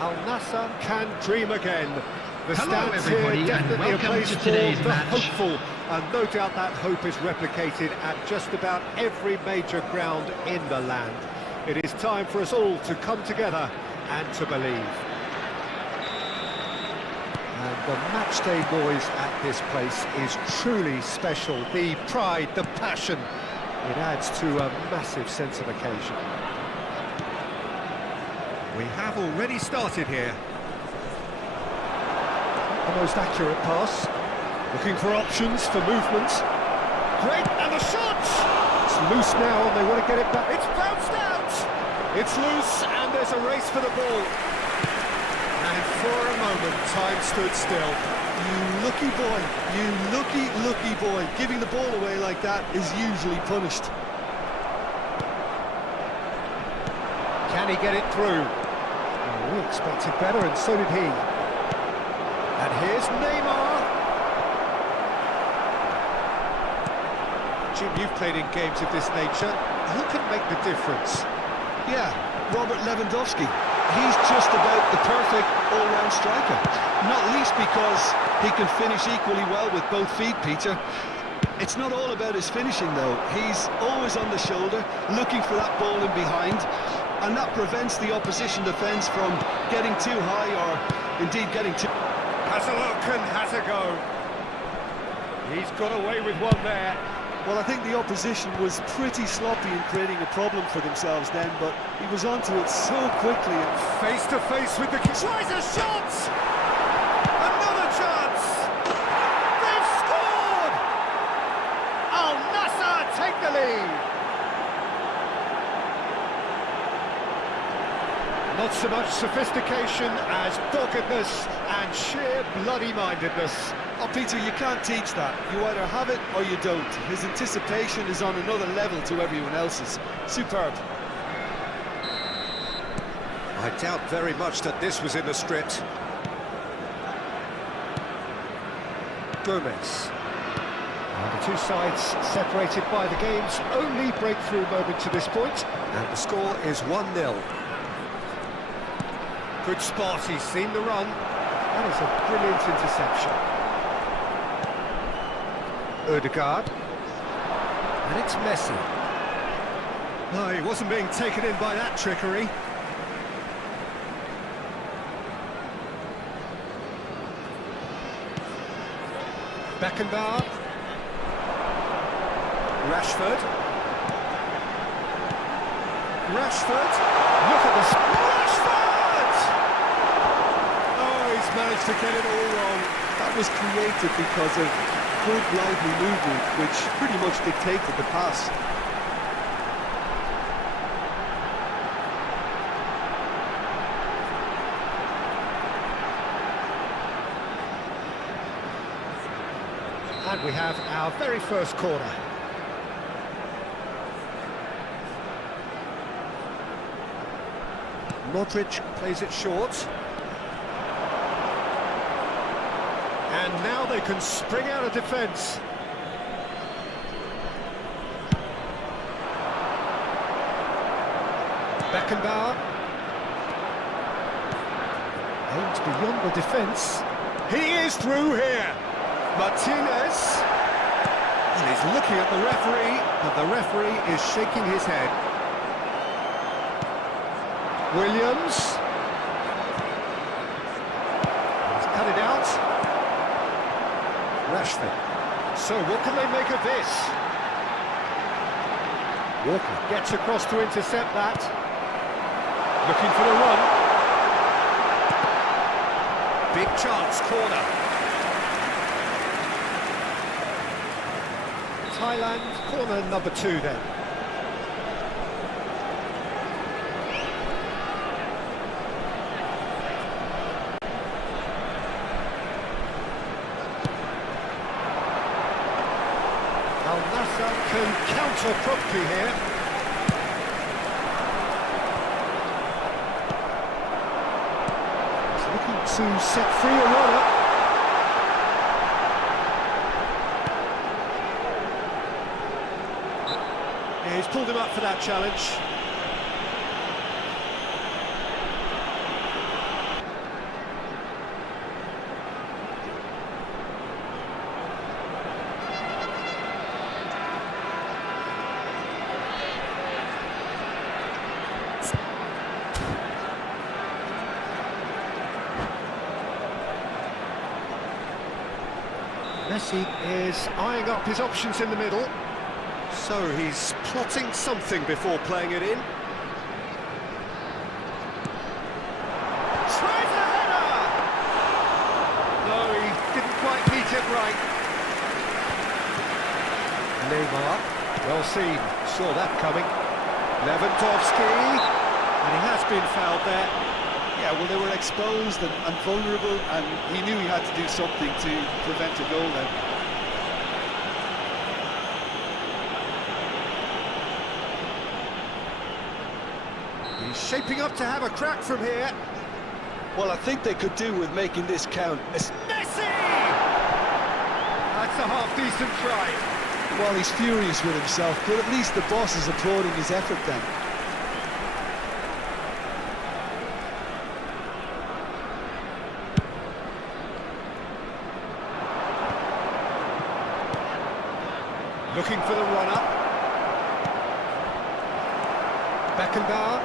Al Nassr can dream again. The Hello stands everybody, here and definitely a welcome place to for today's the match. hopeful, and no doubt that hope is replicated at just about every major ground in the land. It is time for us all to come together and to believe. And the matchday noise at this place is truly special. The pride, the passion, it adds to a massive sense of occasion. We have already started here. The most accurate pass. Looking for options for movement. Great, and the shot! It's loose now, and they want to get it back. It's bounced out! It's loose, and there's a race for the ball. And for a moment, time stood still. You lucky boy, you lucky boy. Giving the ball away like that is usually punished. Can he get it through? Well, we expected better, and so did he. And here's Neymar. Jim, you've played in games of this nature. Who can make the difference? Yeah, Robert Lewandowski. He's just about the perfect all-round striker. Not least because he can finish equally well with both feet, Peter. It's not all about his finishing, though. He's always on the shoulder, looking for that ball in behind, and that prevents the opposition defence from getting too high or indeed getting too... Has a look and has a go. He's got away with one there. Well, I think the opposition was pretty sloppy in creating a problem for themselves then, but he was onto it so quickly. And Face to face with the... Tries a shot! Another chance! They've scored! Al Nassr take the lead! Not so much sophistication as doggedness and sheer bloody-mindedness. Oh, Peter, you can't teach that. You either have it or you don't. His anticipation is on another level to everyone else's. Superb. I doubt very much that this was in the script. Gomez. And the two sides separated by the game's only breakthrough moment to this point. And the score is 1-0. Good spot, he's seen the run. That is a brilliant interception. Odegaard. And it's Messi. No, he wasn't being taken in by that trickery. Beckenbauer. Rashford. Rashford. Look at this. Rashford! Oh, he's managed to get it all wrong. That was created because of good, lively movement, which pretty much dictated the pass. And we have our very first corner. Modric plays it short. And now they can spring out of defence. Beckenbauer. Aims beyond the defence. He is through here. Martinez. And he's looking at the referee, but the referee is shaking his head. Williams. He's cut it out. Rashford. So what can they make of this? Walker gets across to intercept that. Looking for the run. Big chance, corner. Thailand, corner number 2 then. Al Nassr can counter promptly here. He's looking to set free a runner. Yeah, he's pulled him up for that challenge. Messi is eyeing up his options in the middle. So he's plotting something before playing it in. Tries a header! No, he didn't quite meet it right. Neymar, well seen, saw that coming. Lewandowski, and he has been fouled there. Yeah, well, they were exposed and vulnerable, and he knew he had to do something to prevent a goal then. He's shaping up to have a crack from here. Well, I think they could do with making this count. Messi! That's a half-decent try. Well, he's furious with himself, but at least the boss is applauding his effort then. Looking for the runner. Beckenbauer.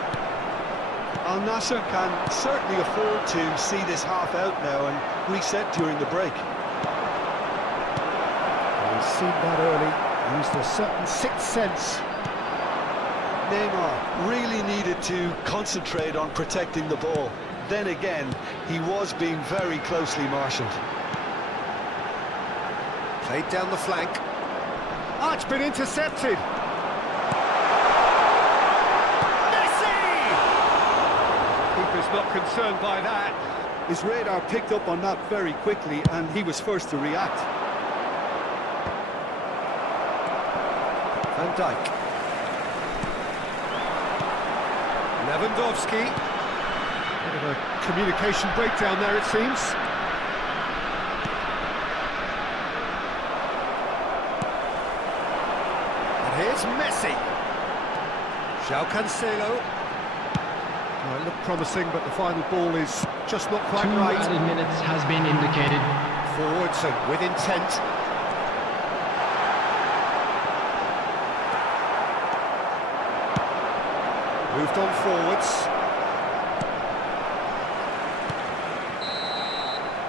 Al Nassr can certainly afford to see this half out now and reset during the break. He's seen that early, used a certain sixth sense. Neymar really needed to concentrate on protecting the ball. Then again, he was being very closely marshalled. Played down the flank. Oh, it's been intercepted. Keeper's not concerned by that. His radar picked up on that very quickly, and he was first to react. Van Dijk. Lewandowski. Bit of a communication breakdown there, it seems. And here's Messi. João Cancelo. Well, it looked promising, but the final ball is just not quite right. 2 added minutes has been indicated. Forwards and with intent. Moved on forwards.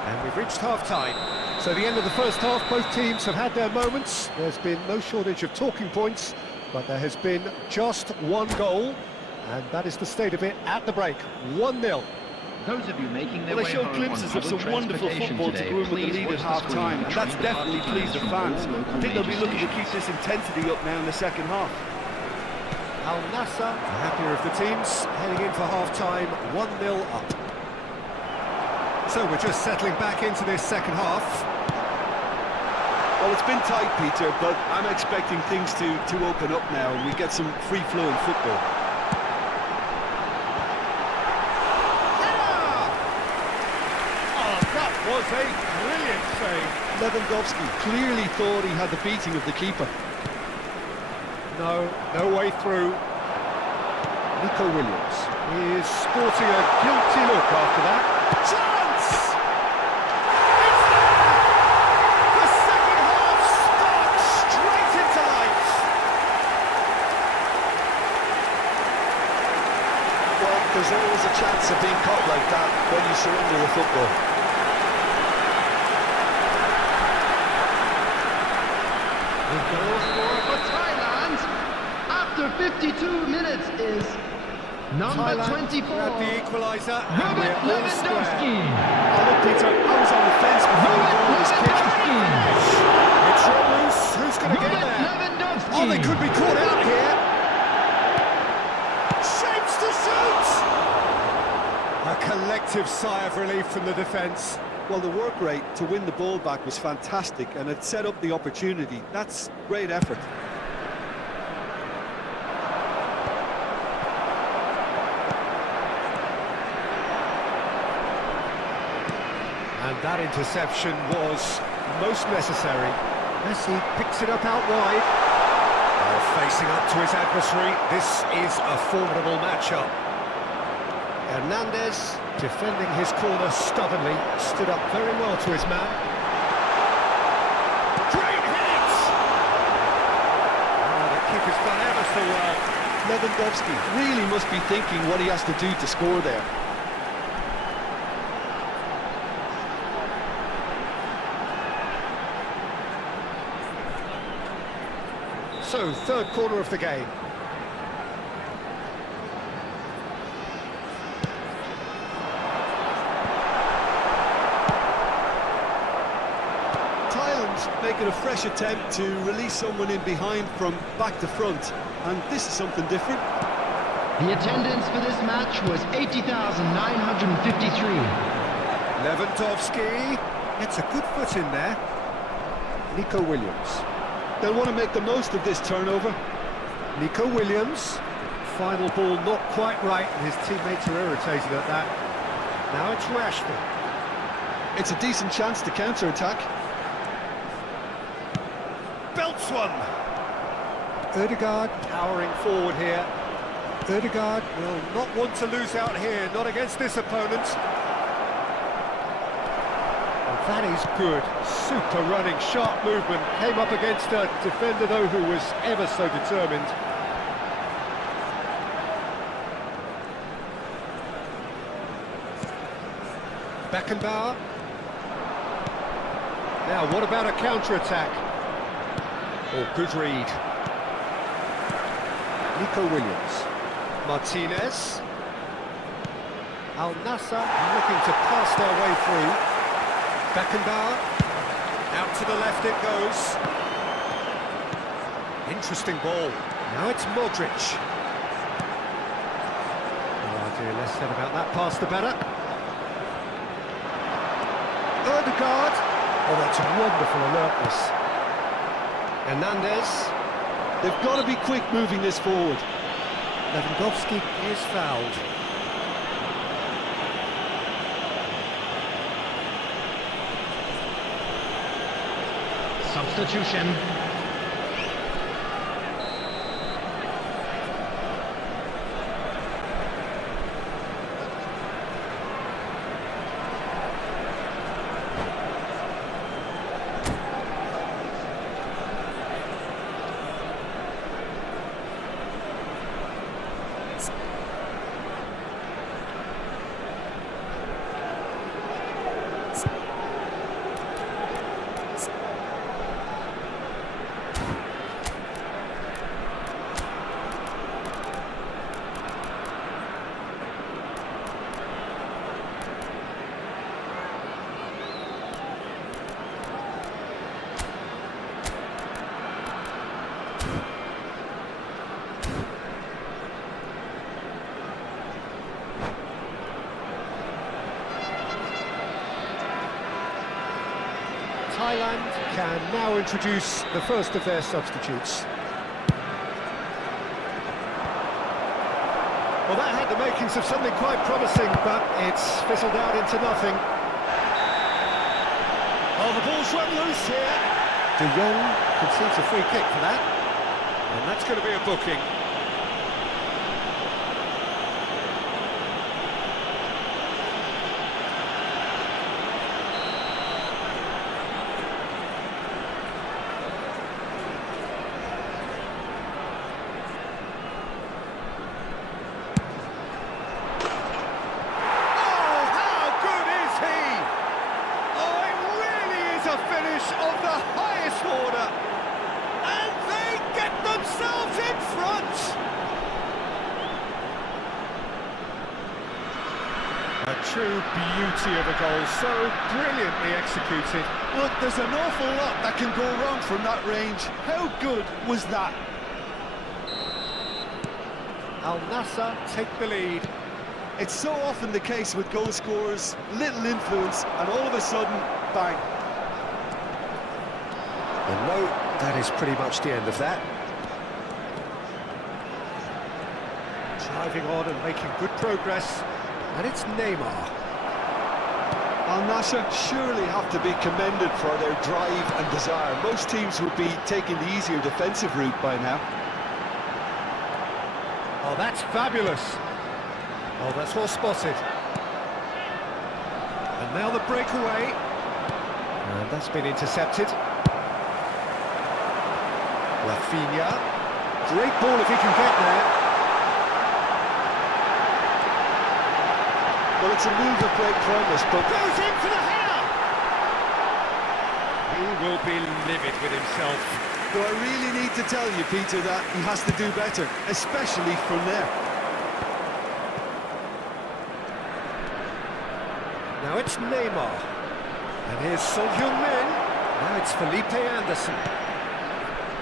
And we've reached half-time. So the end of the first half, both teams have had their moments. There's been no shortage of talking points, but there has been just one goal, and that is the state of it at the break. 1-0. Those of you making their Well, way they showed home glimpses on of some public wonderful transportation football to today, go in with the please lead at watch the half-time, screen and that's during the definitely half-time pleased the from fans. all local I think they'll be major looking to stations. keep this intensity up now in the second half. Al Nassr, the happier of the teams, heading in for half-time, 1-0 up. So we're just settling back into this second half. Well, it's been tight, Peter, but I'm expecting things to open up now and we get some free-flowing football. Oh, that was a brilliant save. Lewandowski clearly thought he had the beating of the keeper. No way through. Nico Williams is sporting a guilty look after that. Chance! It's there! The second half starts straight into life. Well, there's always a chance of being caught like that when you surrender the football. The goal scorer for Thailand after 52 minutes is number Thailand 24, had the equaliser, and Robert we're all square. Lewandowski. Oh, look, Peter, I was on the fence before the goal was kicked. It's loose. Who's going to get Robert there? Lewandowski. Oh, they could be caught out here. Shapes to shoot! A collective sigh of relief from the defence. Well, the work rate to win the ball back was fantastic, and it set up the opportunity. That's great effort. And that interception was most necessary. Messi picks it up out wide. Facing up to his adversary, this is a formidable matchup. Hernandez, defending his corner stubbornly, stood up very well to his man. Great hit! Oh, the keeper's done ever so well. Lewandowski really must be thinking what he has to do to score there. So, third corner of the game. Thailand making a fresh attempt to release someone in behind from back to front, and this is something different. The attendance for this match was 80,953. Lewandowski gets a good foot in there. Nico Williams. They'll want to make the most of this turnover. Nico Williams. Final ball not quite right, and his teammates are irritated at that. Now it's Rashford. It's a decent chance to counter-attack. Belts one. Ødegaard powering forward here. Ødegaard will not want to lose out here, not against this opponent. And that is good. Super running, sharp movement. Came up against a defender, though, who was ever so determined. Beckenbauer. Now, what about a counter-attack? Oh, good read. Nico Williams. Martinez. Al Nassr looking to pass their way through. Beckenbauer. Out to the left it goes. Interesting ball. Now it's Modric. Oh dear, less said about that pass the better. Ødegaard. Oh, that's wonderful alertness. Hernandez. They've got to be quick moving this forward. Lewandowski is fouled. Substitution. Thailand can now introduce the first of their substitutes. Well, that had the makings of something quite promising, but it's fizzled out into nothing. Oh, the ball's run loose here. De Jong concedes a free kick for that. And that's going to be a booking. Of the highest order, and they get themselves in front. A true beauty of a goal, so brilliantly executed. Look, there's an awful lot that can go wrong from that range. How good was that? Al Nassr take the lead. It's so often the case with goal scorers, little influence, and all of a sudden, bang. And no, that is pretty much the end of that. Driving on and making good progress, and it's Neymar. Al Nassr surely have to be commended for their drive and desire. Most teams would be taking the easier defensive route by now. Oh, that's fabulous. Oh, that's well spotted. And now the breakaway. And that's been intercepted. Rafinha. Great ball if he can get there. Well, it's a move of great promise, but Goes in for the header! He will be livid with himself. Do I really need to tell you, Peter, that he has to do better, especially from there? Now it's Neymar. And here's Son Heung-min. Now it's Felipe Anderson.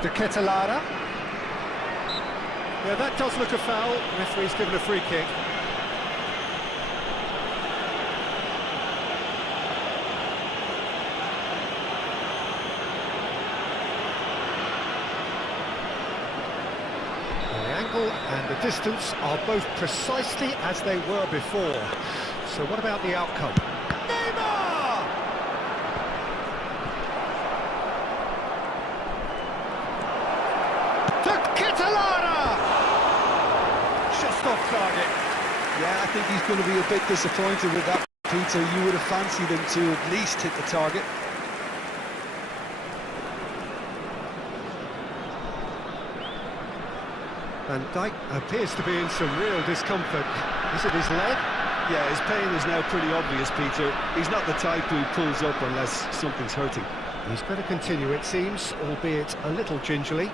De Ketelaere. Yeah, that does look a foul. Referee's given a free kick. The angle and the distance are both precisely as they were before. So what about the outcome? Neymar! De Ketelaere! Just off target. Yeah, I think he's going to be a bit disappointed with that, Peter. You would have fancied him to at least hit the target. Van Dijk appears to be in some real discomfort. Is it his leg? Yeah, his pain is now pretty obvious, Peter. He's not the type who pulls up unless something's hurting. He's going to continue, it seems, albeit a little gingerly.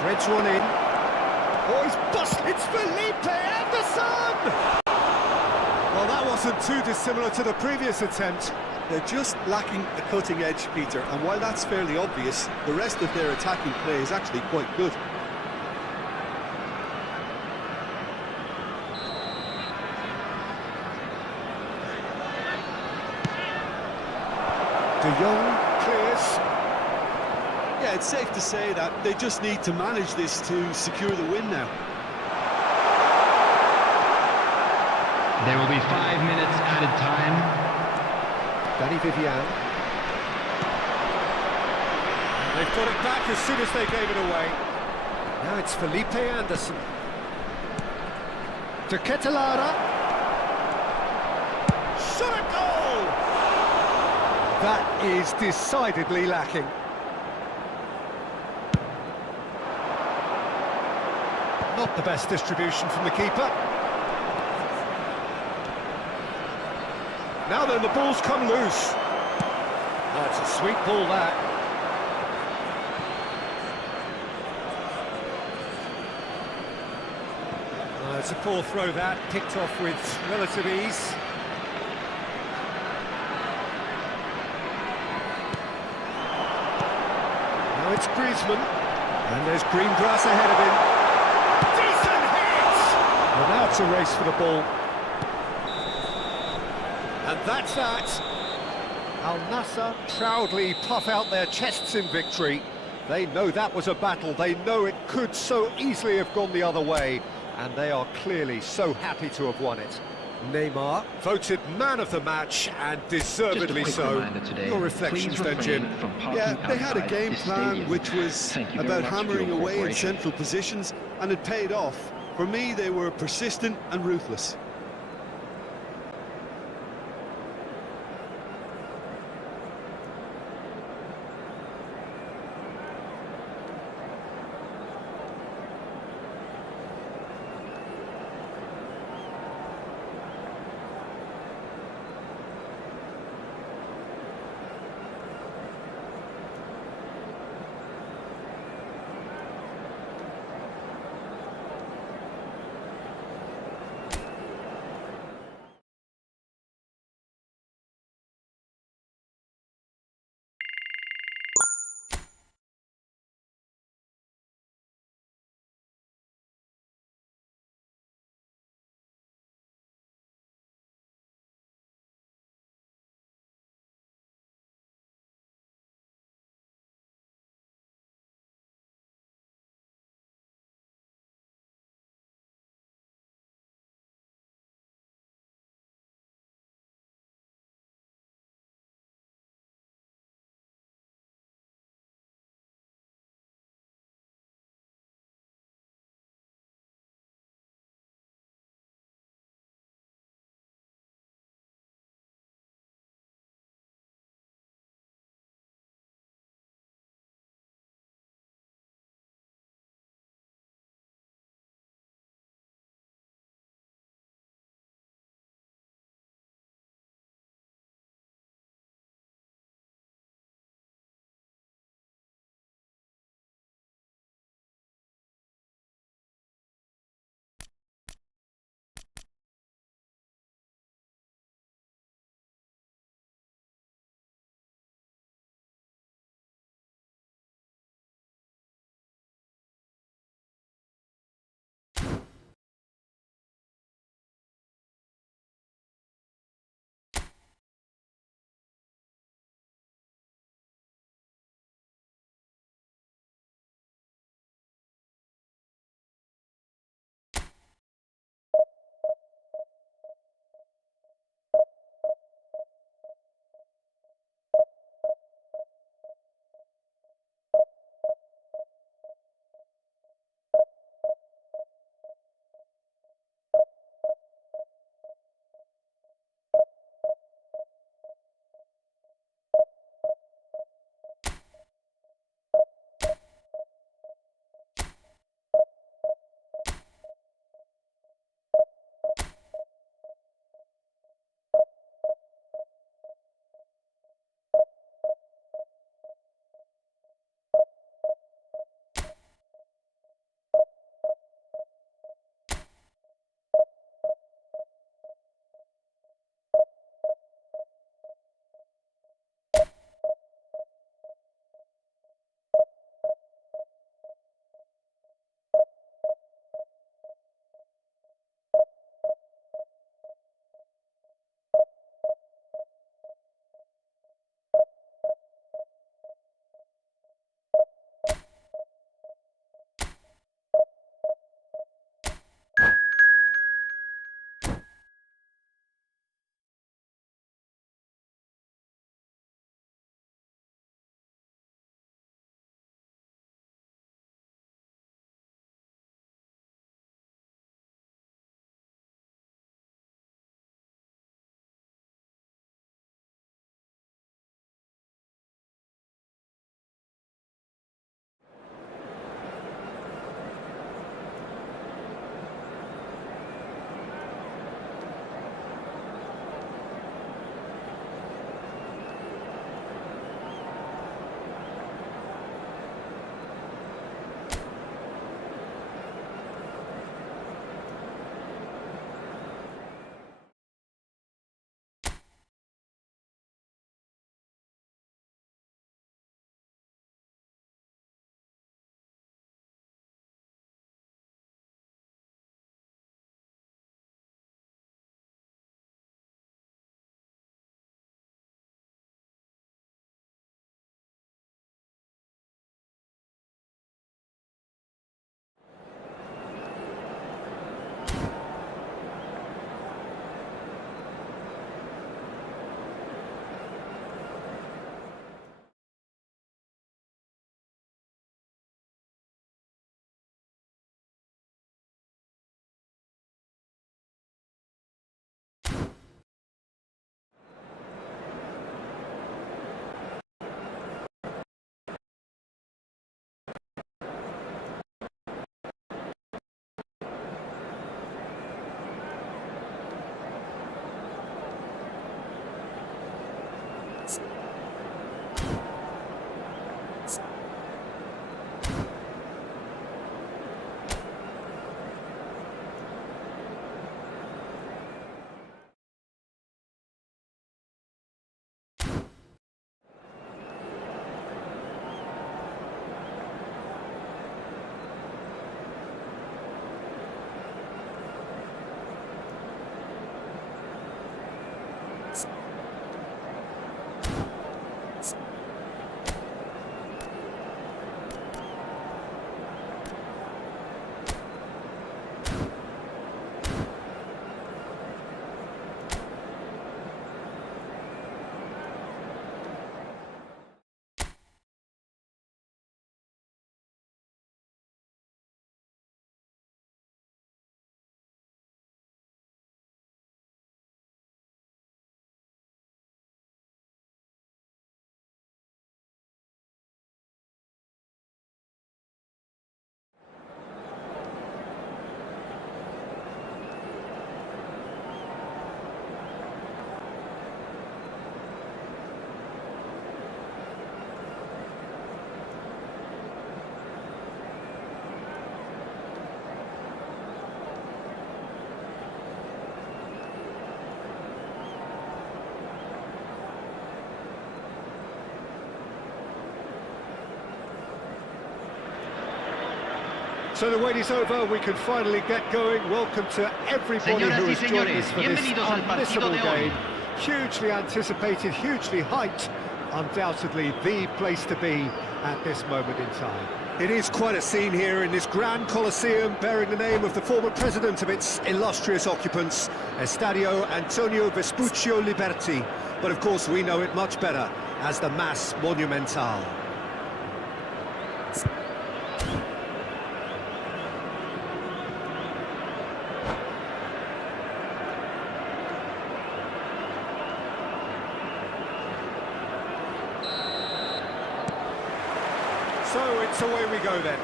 Threads one in. Oh, he's busted! It's Felipe Anderson! Well, that wasn't too dissimilar to the previous attempt. They're just lacking a cutting edge, Peter, and while that's fairly obvious, the rest of their attacking play is actually quite good. De Jong clears. Yeah, it's safe to say that they just need to manage this to secure the win now. There will be 5 minutes added time. Danny Vivian. They've got it back as soon as they gave it away. Now it's Felipe Anderson. De Ketelaere. Shot a goal! That is decidedly lacking. Not the best distribution from the keeper. Now then, the ball's come loose. Oh, it's a sweet ball, that. It's a poor throw, that. Picked off with relative ease. Now it's Griezmann. And there's green grass ahead of him. Decent hit! Well, now it's a race for the ball. And that's that. Al Nassr proudly puff out their chests in victory. They know that was a battle. They know it could so easily have gone the other way. And they are clearly so happy to have won it. Neymar voted man of the match, and deservedly so. Your reflections then, Jim? Yeah, they had a game plan which was about hammering away in central positions, and it paid off. For me, they were persistent and ruthless. So the wait is over, we can finally get going. Welcome to everybody Señoras who y has joined señores, us for this bienvenidos al partido unmissable de hoy. game. Hugely anticipated, hugely hyped. Undoubtedly the place to be at this moment in time. It is quite a scene here in this grand Colosseum, bearing the name of the former president of its illustrious occupants, Estadio Antonio Vespuccio Liberti. But of course we know it much better as the Mas Monumental. So it's away we go then.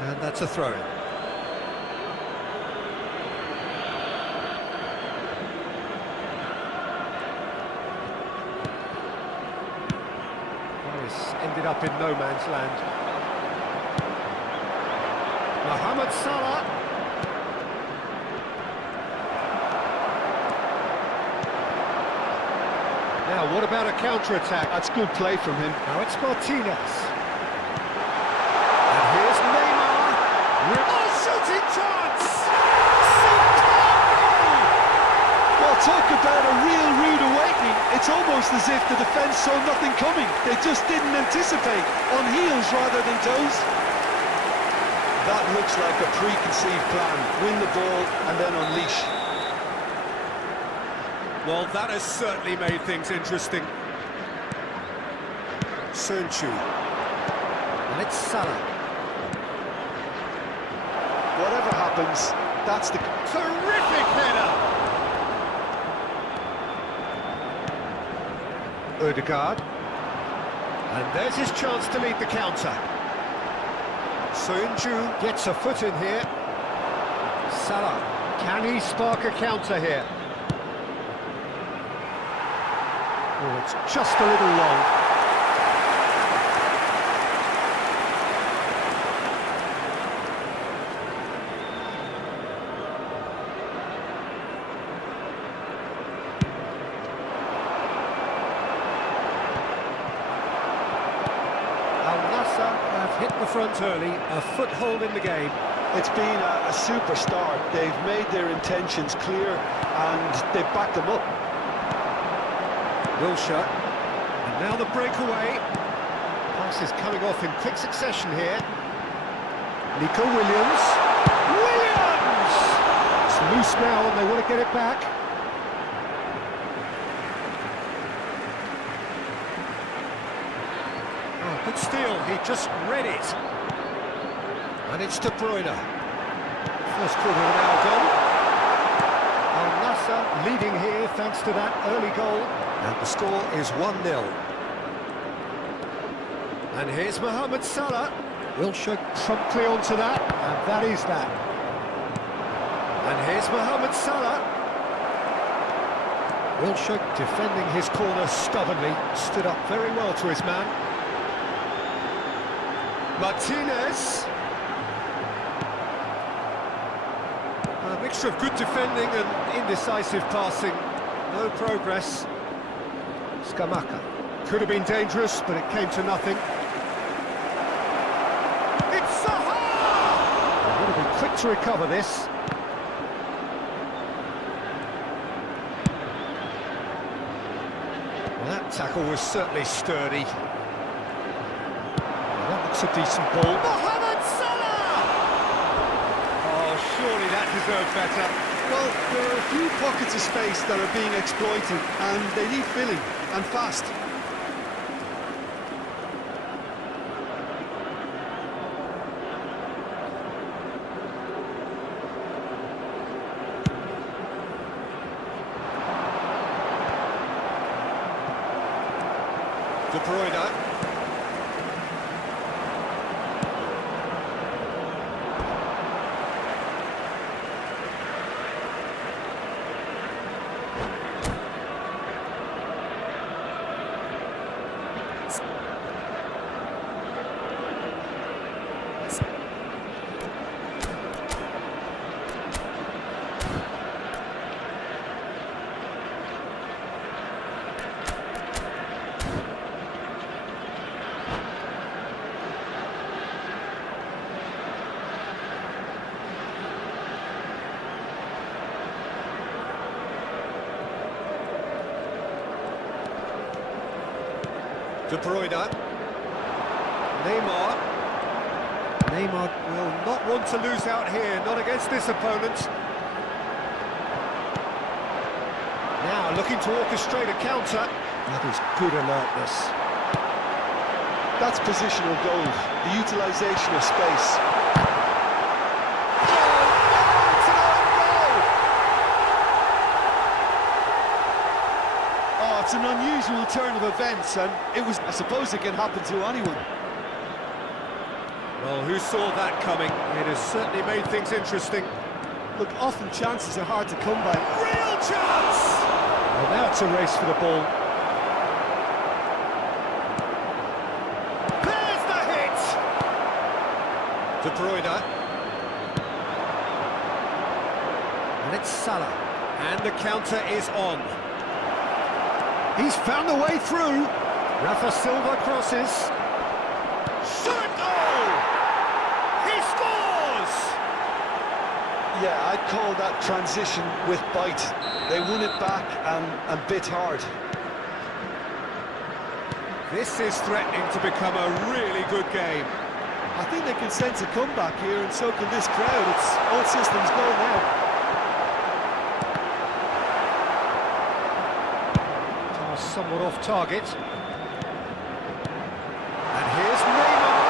And that's a throw-in. This ended up in no man's land. Mohamed Salah. Now, what about a counter-attack? That's good play from him. Now it's Martinez. And here's Neymar. Oh, shooting chance! Superb! Well, talk about a real rude awakening. It's almost as if the defence saw nothing coming. They just didn't anticipate. On heels rather than toes. That looks like a preconceived plan. Win the ball and then unleash. Well, that has certainly made things interesting. Sunchu. And it's Salah. Whatever happens, that's the... Terrific header! Odegaard. And there's his chance to lead the counter. Sunchu gets a foot in here. Salah. Can he spark a counter here? Oh, it's just a little long. Al-Nassr have hit the front early, a foothold in the game. It's been a super start. They've made their intentions clear and they've backed them up. Wilshere, and now the breakaway. Pass is coming off in quick succession here. Nico Williams. Williams! It's loose now and they want to get it back. Oh, good steal, he just read it. And it's De Bruyne. First quarter now gone. Al-Nassr leading here thanks to that early goal. And the score is 1-0. And here's Mohamed Salah. Wilshere promptly onto that, and that is that. And here's Mohamed Salah. Wilshere defending his corner stubbornly, stood up very well to his man. Martinez. A mixture of good defending and indecisive passing. No progress. Scamacca. Could have been dangerous, but it came to nothing. It's Zaha! They would have been quick to recover this. Well, that tackle was certainly sturdy. That looks a decent ball. Mohamed Salah! Oh, surely that deserved better. Well, there are a few pockets of space that are being exploited and they need filling, and fast. De Bruyne. De Bruyne. Neymar. Neymar will not want to lose out here, not against this opponent. Now looking to orchestrate a counter. That is good alertness. That's positional gold, the utilisation of space. Oh, it's an unusual turn of events, and I suppose it can happen to anyone. Well, who saw that coming? It has certainly made things interesting. Look, often chances are hard to come by. Real chance! Well, now it's a race for the ball. There's the hit! De Bruyne. And it's Salah. And the counter is on. He's found a way through. Rafa Silva crosses. Shot goal! He scores! Yeah, I'd call that transition with bite. They won it back and bit hard. This is threatening to become a really good game. I think they can sense a comeback here, and so can this crowd. It's all systems go now. Somewhat off target. And here's Neymar.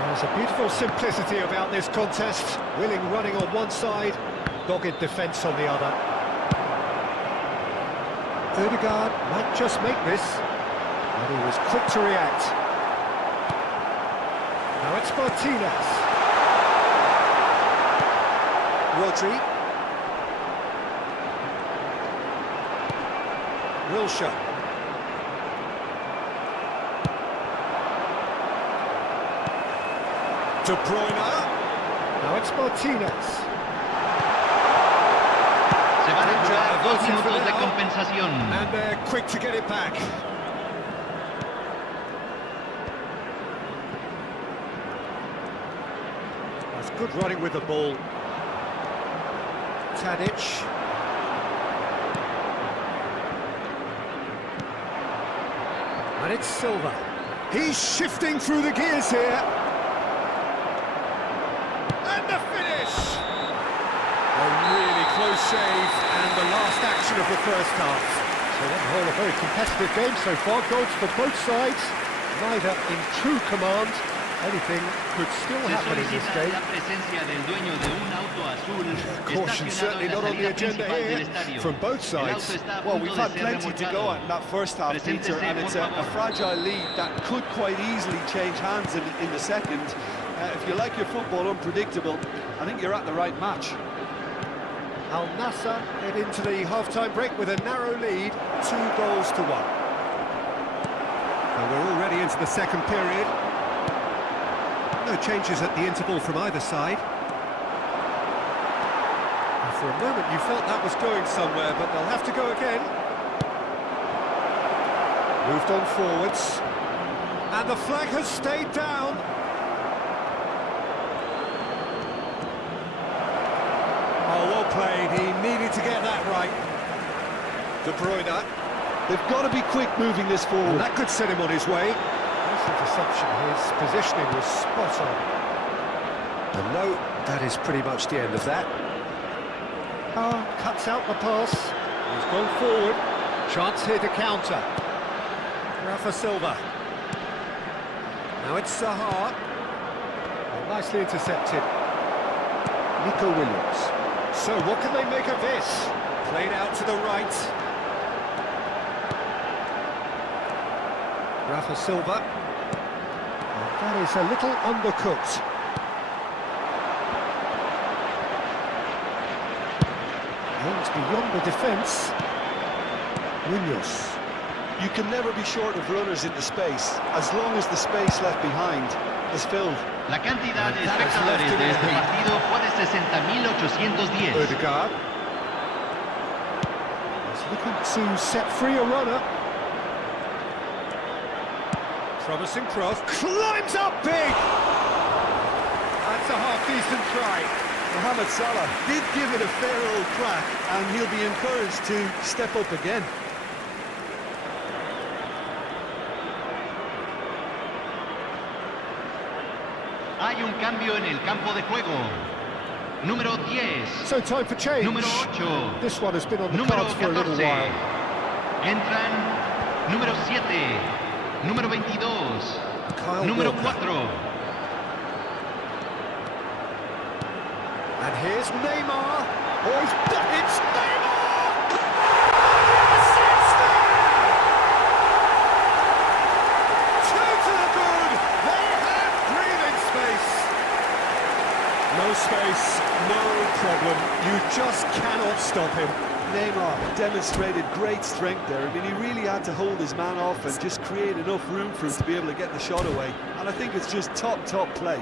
There's a beautiful simplicity about this contest. Willing running on one side, dogged defence on the other. Odegaard might just make this, but he was quick to react. Now it's Martinez. Rodri. Wilshere. De Bruyne. Now it's Martinez. Se van a jugar 2 minutos de compensación. And they're quick to get it back. That's good running with the ball. Tadic. And it's Silva. He's shifting through the gears here. And the finish! A really close shave, and the last action of the first half. So on the whole, a very competitive game so far. Goals for both sides, neither in true command. Anything could still happen in this game. Caution certainly not on the agenda here from both sides. Well, we've had plenty to go at in that first half, Peter, and it's a fragile lead that could quite easily change hands in the second. If you like your football unpredictable, I think you're at the right match. Al Nassr head into the half-time break with a narrow lead, 2-1. And we're already into the second period. No changes at the interval from either side. And for a moment you felt that was going somewhere, but they'll have to go again. Moved on forwards. And the flag has stayed down. Oh, well played. He needed to get that right. De Bruyne. They've got to be quick moving this forward. And that could set him on his way. Nice interception. His positioning was spot on. And no, that is pretty much the end of that. Cuts out the pass. He's gone forward. Chance here to counter. Rafa Silva. Now it's Zaha. Oh, nicely intercepted. Nico Williams. So what can they make of this? Played out to the right. Rafa Silva. And that is a little undercooked. Aims beyond the defence. Munoz. You can never be short of runners into space, as long as the space left behind is filled. La cantidad de espectadores de este partido fue de 60.810. Odegaard. He's looking to set free a runner. Promising cross. Climbs up big! That's a half-decent try. Mohamed Salah did give it a fair old crack, and he'll be encouraged to step up again. Hay un cambio en el campo de juego. Número 10. So time for change. Número 8. This one has been on the Número cards for a little 14. while. Entran número 7, número 22, Kyle número Walker. 4. And here's Neymar. Oh, it's Neymar! Two to the good. They have breathing space. No space, no problem. You just cannot stop him. Neymar demonstrated great strength there. I mean, he really had to hold his man off and just create enough room for him to be able to get the shot away. And I think it's just top play.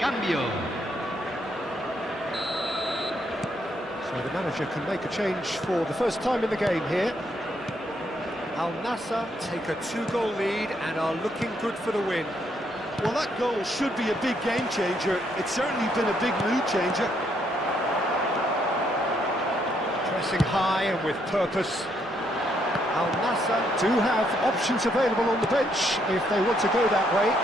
Cambio. So the manager can make a change for the first time in the game here. Al Nassr take a 2-goal lead and are looking good for the win. Well, that goal should be a big game changer. It's certainly been a big mood changer. Pressing high and with purpose. Al Nassr do have options available on the bench if they want to go that way.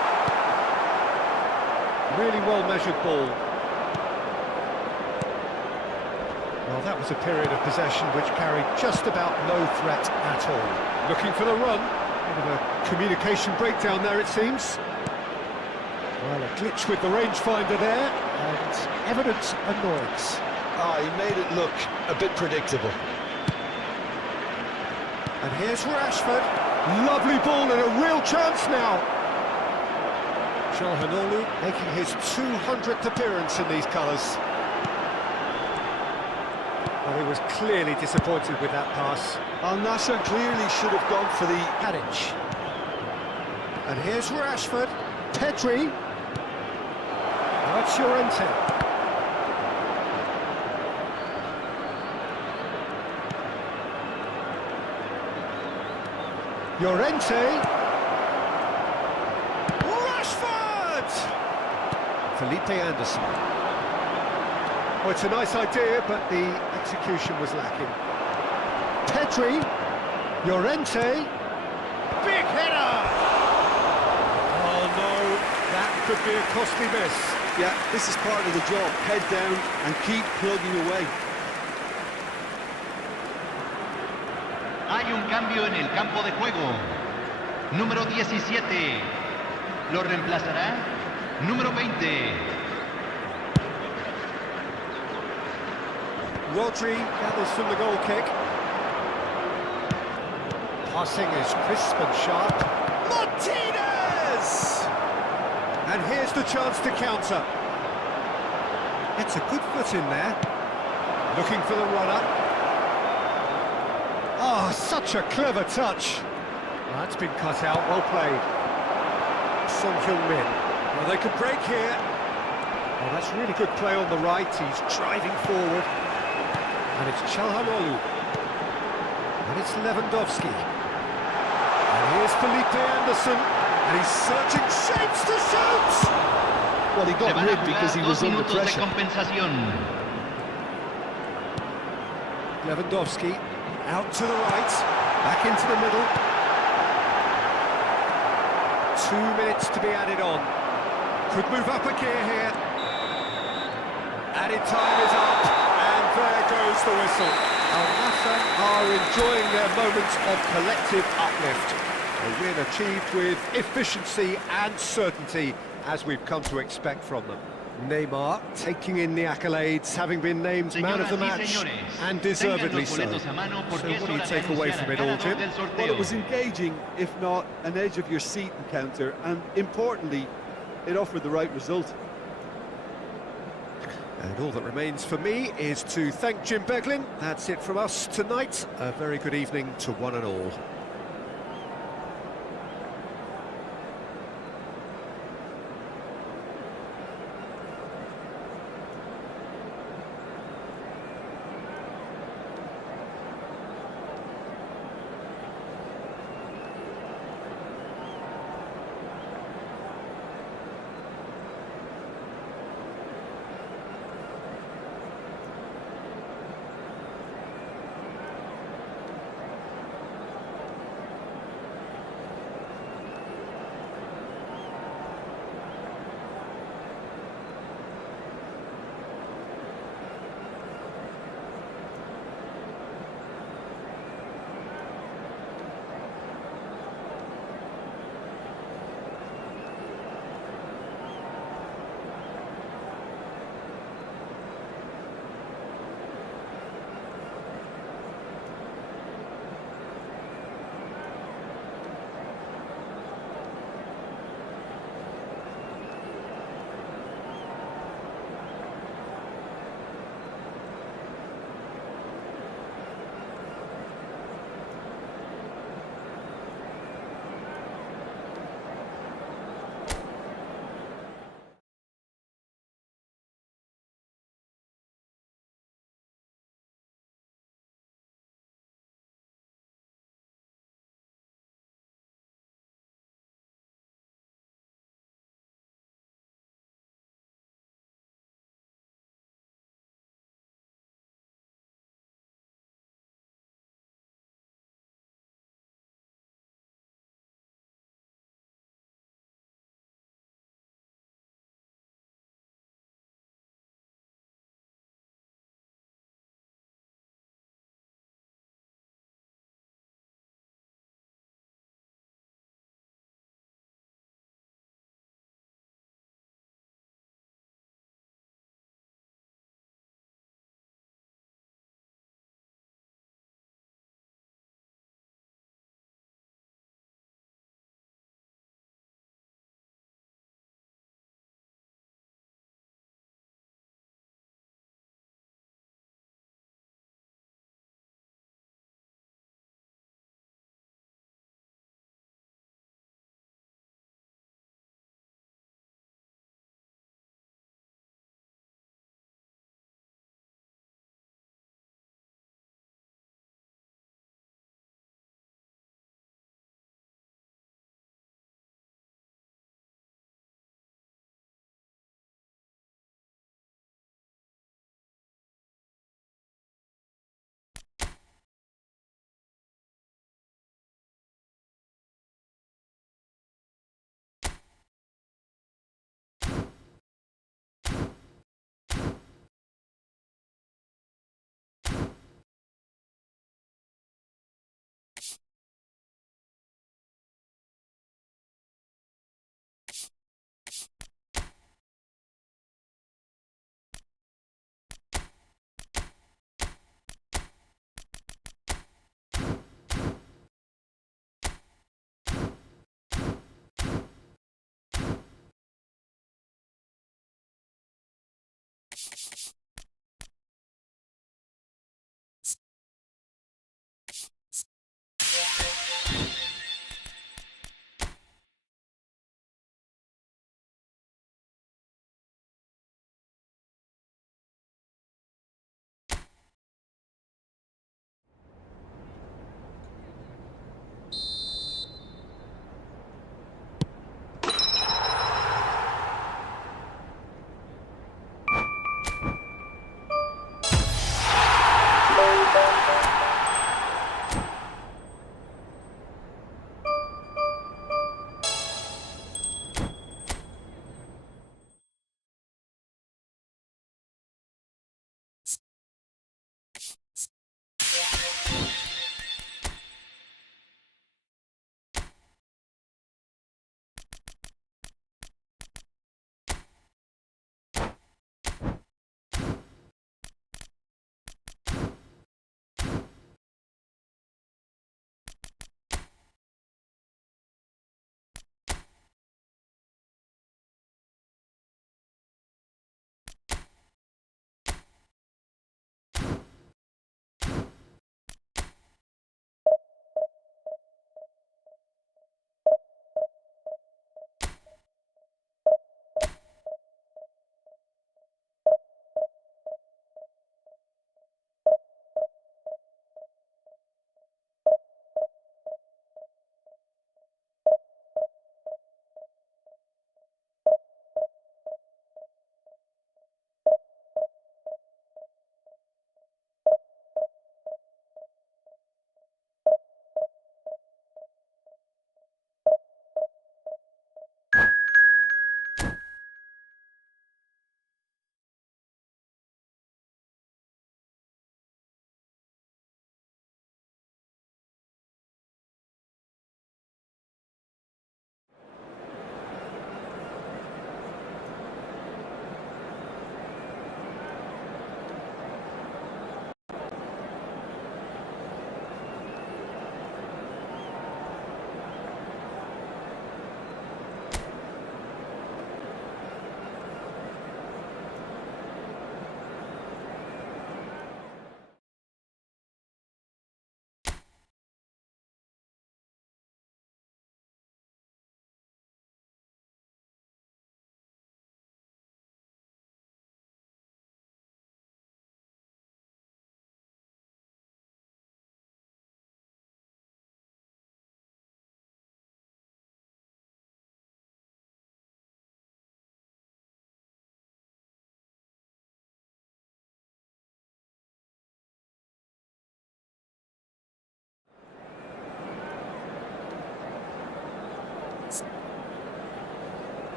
Really well-measured ball. Well, that was a period of possession which carried just about no threat at all. Looking for the run. Bit of a communication breakdown there, it seems. Well, a glitch with the rangefinder there, and evident annoyance. He made it look a bit predictable. And here's Rashford. Lovely ball and a real chance now. Çalhanoğlu making his 200th appearance in these colours. Well, he was clearly disappointed with that pass. Al Nassr clearly should have gone for the... Tadic. And here's Rashford. Pedri. Now it's Llorente. Llorente. Felipe Anderson. Oh, it's a nice idea, but the execution was lacking. Pedri, Llorente, big header! Oh no, that could be a costly miss. Yeah, this is part of the job. Head down and keep plugging away. Hay un cambio en el campo de juego. Número 17. Lo reemplazará número 20. Rodri gathers from the goal kick. Passing is crisp and sharp. Martinez! And here's the chance to counter. It's a good foot in there. Looking for the runner. Oh, such a clever touch. That's been cut out, well played. Son Heung-min. Well, they could break here. Oh, that's really good play on the right. He's driving forward. And it's Çalhanoğlu. And it's Lewandowski. And here's Felipe Anderson. And he's searching shapes to shoot! Well, he got rid because he was under pressure. Lewandowski out to the right, back into the middle. 2 minutes to be added on. Could move up a gear here. Added time is up, and there goes the whistle. Al Nassr are enjoying their moment of collective uplift. A win achieved with efficiency and certainty, as we've come to expect from them. Neymar taking in the accolades, having been named man of the match, and deservedly so. So what do you take away from it all, Jim? Well, it was engaging, if not an edge-of-your-seat encounter, and importantly, it offered the right result. And all that remains for me is to thank Jim Beglin. That's it from us tonight. A very good evening to one and all.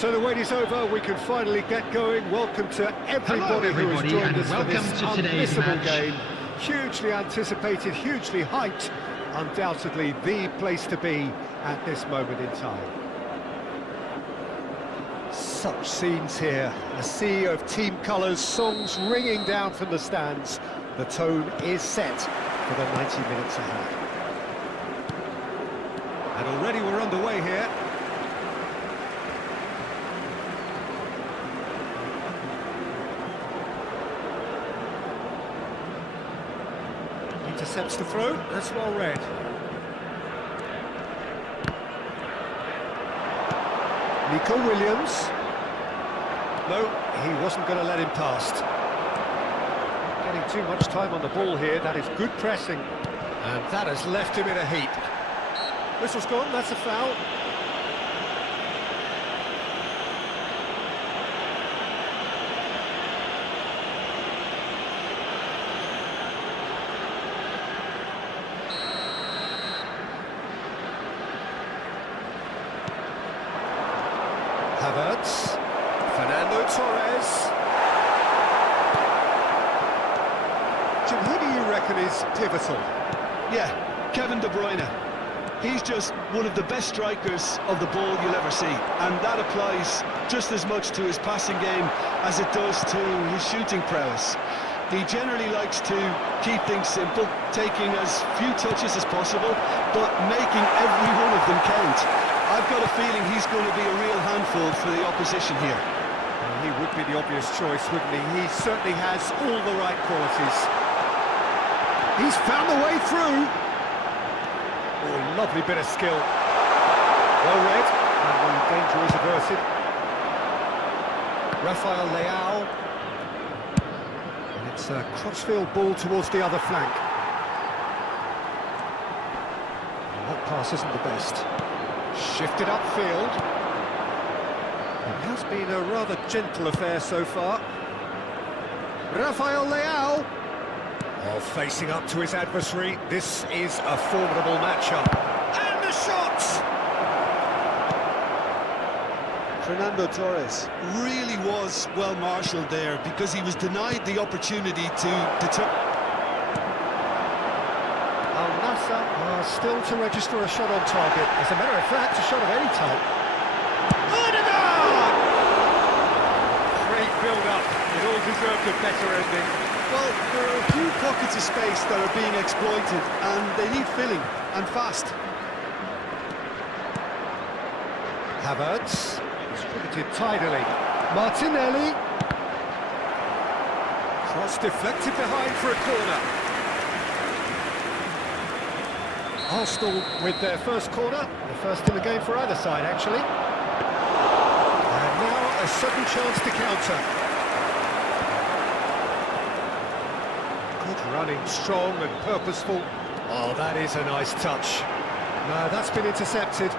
So the wait is over, we can finally get going. Welcome to everybody who has joined us for this unmissable game. Hugely anticipated, hugely hyped, undoubtedly the place to be at this moment in time. Such scenes here, a sea of team colours, songs ringing down from the stands. The tone is set for the 90 minutes ahead. And already we're underway here. Intercepts the throw, that's well read. Nico Williams. No, he wasn't going to let him past. Getting too much time on the ball here, that is good pressing. And that has left him in a heap. Whistle's gone, that's a foul. Havertz, Fernando Torres. Jim, who do you reckon is pivotal? Yeah, Kevin De Bruyne. He's just one of the best strikers of the ball you'll ever see, and that applies just as much to his passing game as it does to his shooting prowess. He generally likes to keep things simple, taking as few touches as possible, but making every one of them count. I've got a feeling he's going to be a real handful for the opposition here. Well, he would be the obvious choice, wouldn't he? He certainly has all the right qualities. He's found the way through. Oh, lovely bit of skill. Well read, and the danger is averted. Rafael Leao. And it's a crossfield ball towards the other flank. And that pass isn't the best. Shifted upfield. It has been a rather gentle affair so far. Rafael Leao. Oh, facing up to his adversary. This is a formidable matchup. And the shot! Fernando Torres really was well marshalled there because he was denied the opportunity to deter. Still to register a shot on target. As a matter of fact, a shot of any type. Odegaard! Great build-up. It all deserved a better ending. Well, there are a few pockets of space that are being exploited, and they need filling, and fast. Havertz. Distributed tidily. Martinelli. Cross deflected behind for a corner. Arsenal with their first corner, the first in the game for either side, actually. And now a sudden chance to counter. Good running, strong and purposeful. Oh, that is a nice touch. No, that's been intercepted.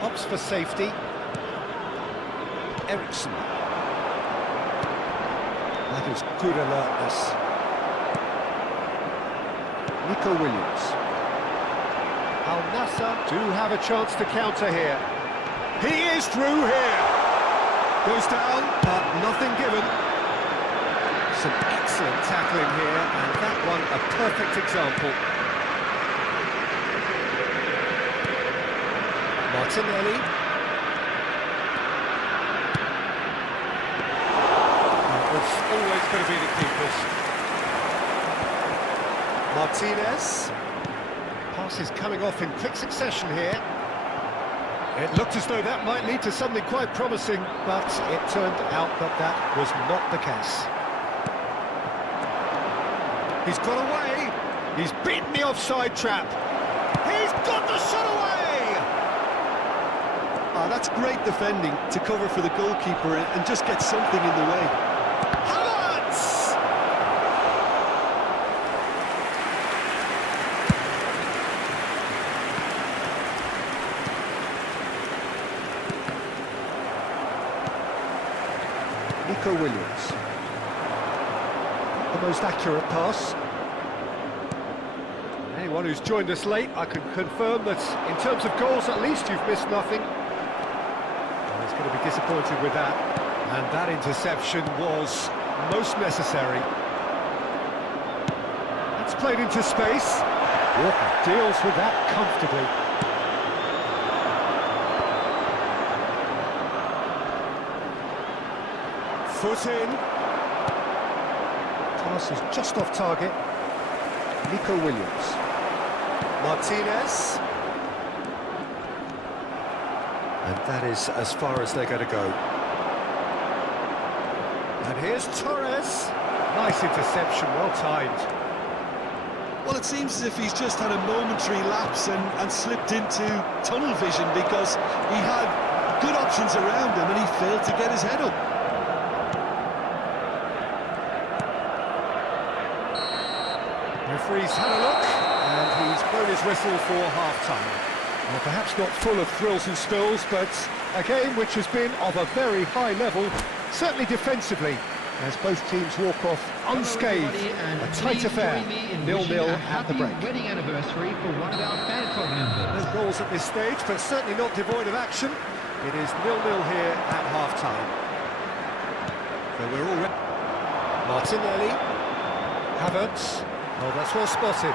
Opts for safety. Eriksson. That is good alertness. Nico Williams. Al Nassr do have a chance to counter here. He is through here. Goes down, but nothing given. Some excellent tackling here, and that one a perfect example. Martinelli. That was always going to be the keepers. Martinez. Pass is coming off in quick succession here. It looked as though that might lead to something quite promising, but it turned out that that was not the case. He's got away. He's beaten the offside trap. He's got the shot away! Oh, that's great defending to cover for the goalkeeper and just get something in the way. Nico Williams. The most accurate pass. Anyone who's joined us late, I can confirm that in terms of goals, at least you've missed nothing. going to be disappointed with that. And that interception was most necessary. It's played into space. Walker deals with that comfortably. Foot in. Pass is just off target. Nico Williams. Martinez. And that is as far as they're going to go. And here's Torres. Nice interception, well timed. Well, it seems as if he's just had a momentary lapse and slipped into tunnel vision, because he had good options around him and he failed to get his head up. Referee's had a look, and he's blown his whistle for half-time. Well, perhaps not full of thrills and spills, but a game which has been of a very high level, certainly defensively, as both teams walk off unscathed. A tight affair, 0-0 at the break. Wedding anniversary for one of our fan club members. No goals at this stage, but certainly not devoid of action. It is 0-0 here at half-time. So we're all ready. Martinelli, Havertz. Oh, that's well spotted.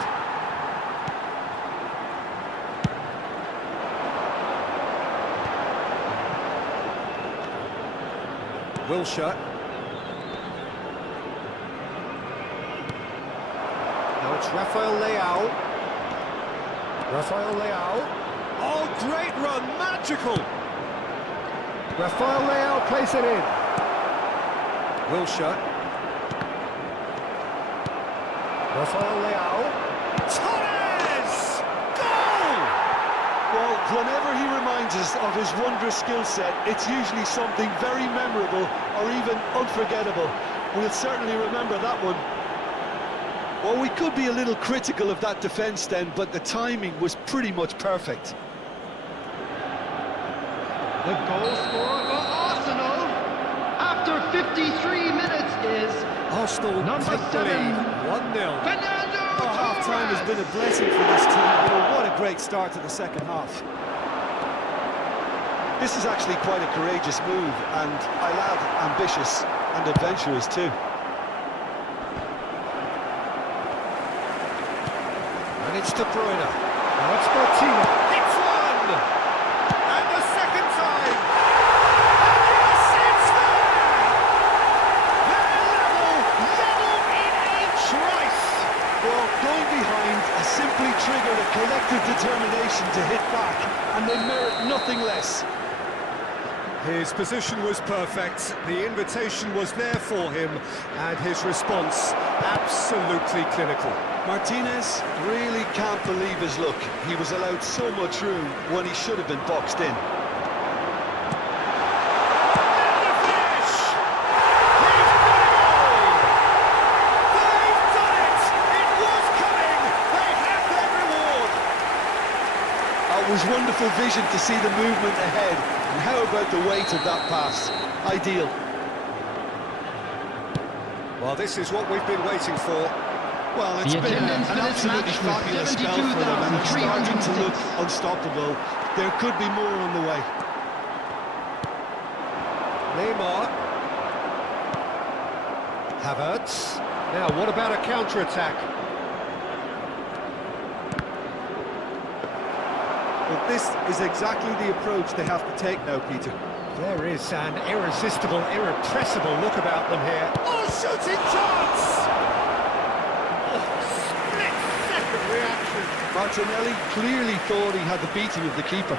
Wilshere. Now it's Rafael Leao. Rafael Leao. Oh, great run, magical! Rafael Leao plays it in. Wilshere. Rafael Leao. Torres! Goal! Well, whenever he reminds us of his wondrous skill set, it's usually something very memorable or even unforgettable. We'll certainly remember that one. Well, we could be a little critical of that defence then, but the timing was pretty much perfect. The goal scorer for Arsenal after 53 minutes is Arsenal number take the 7, lead, 1-0. Fernando Half-time has been a Torres. blessing for this team. You know, what a great start to the second half. This is actually quite a courageous move, and I'll add ambitious and adventurous too. And it's De Bruyne. Now it's Martinez. It's one! And the second time! And yes, it's there! They're level in a trice! Well, going behind has simply triggered a collective determination to hit back, and they merit nothing less. His position was perfect, the invitation was there for him, and his response absolutely clinical. Martinez really can't believe his luck. He was allowed so much room when he should have been boxed in. It was wonderful vision to see the movement ahead, and how about the weight of that pass? Ideal. Well, this is what we've been waiting for. Well, it's The been attendance an for this absolutely match was fabulous spell for them, and they're starting to look 72,306. unstoppable. There could be more on the way. Neymar. Havertz. Now, what about a counter-attack? Well, this is exactly the approach they have to take now, Peter. There is an irresistible, irrepressible look about them here. Oh, shooting chance! Oh, split-second reaction. Martinelli clearly thought he had the beating of the keeper.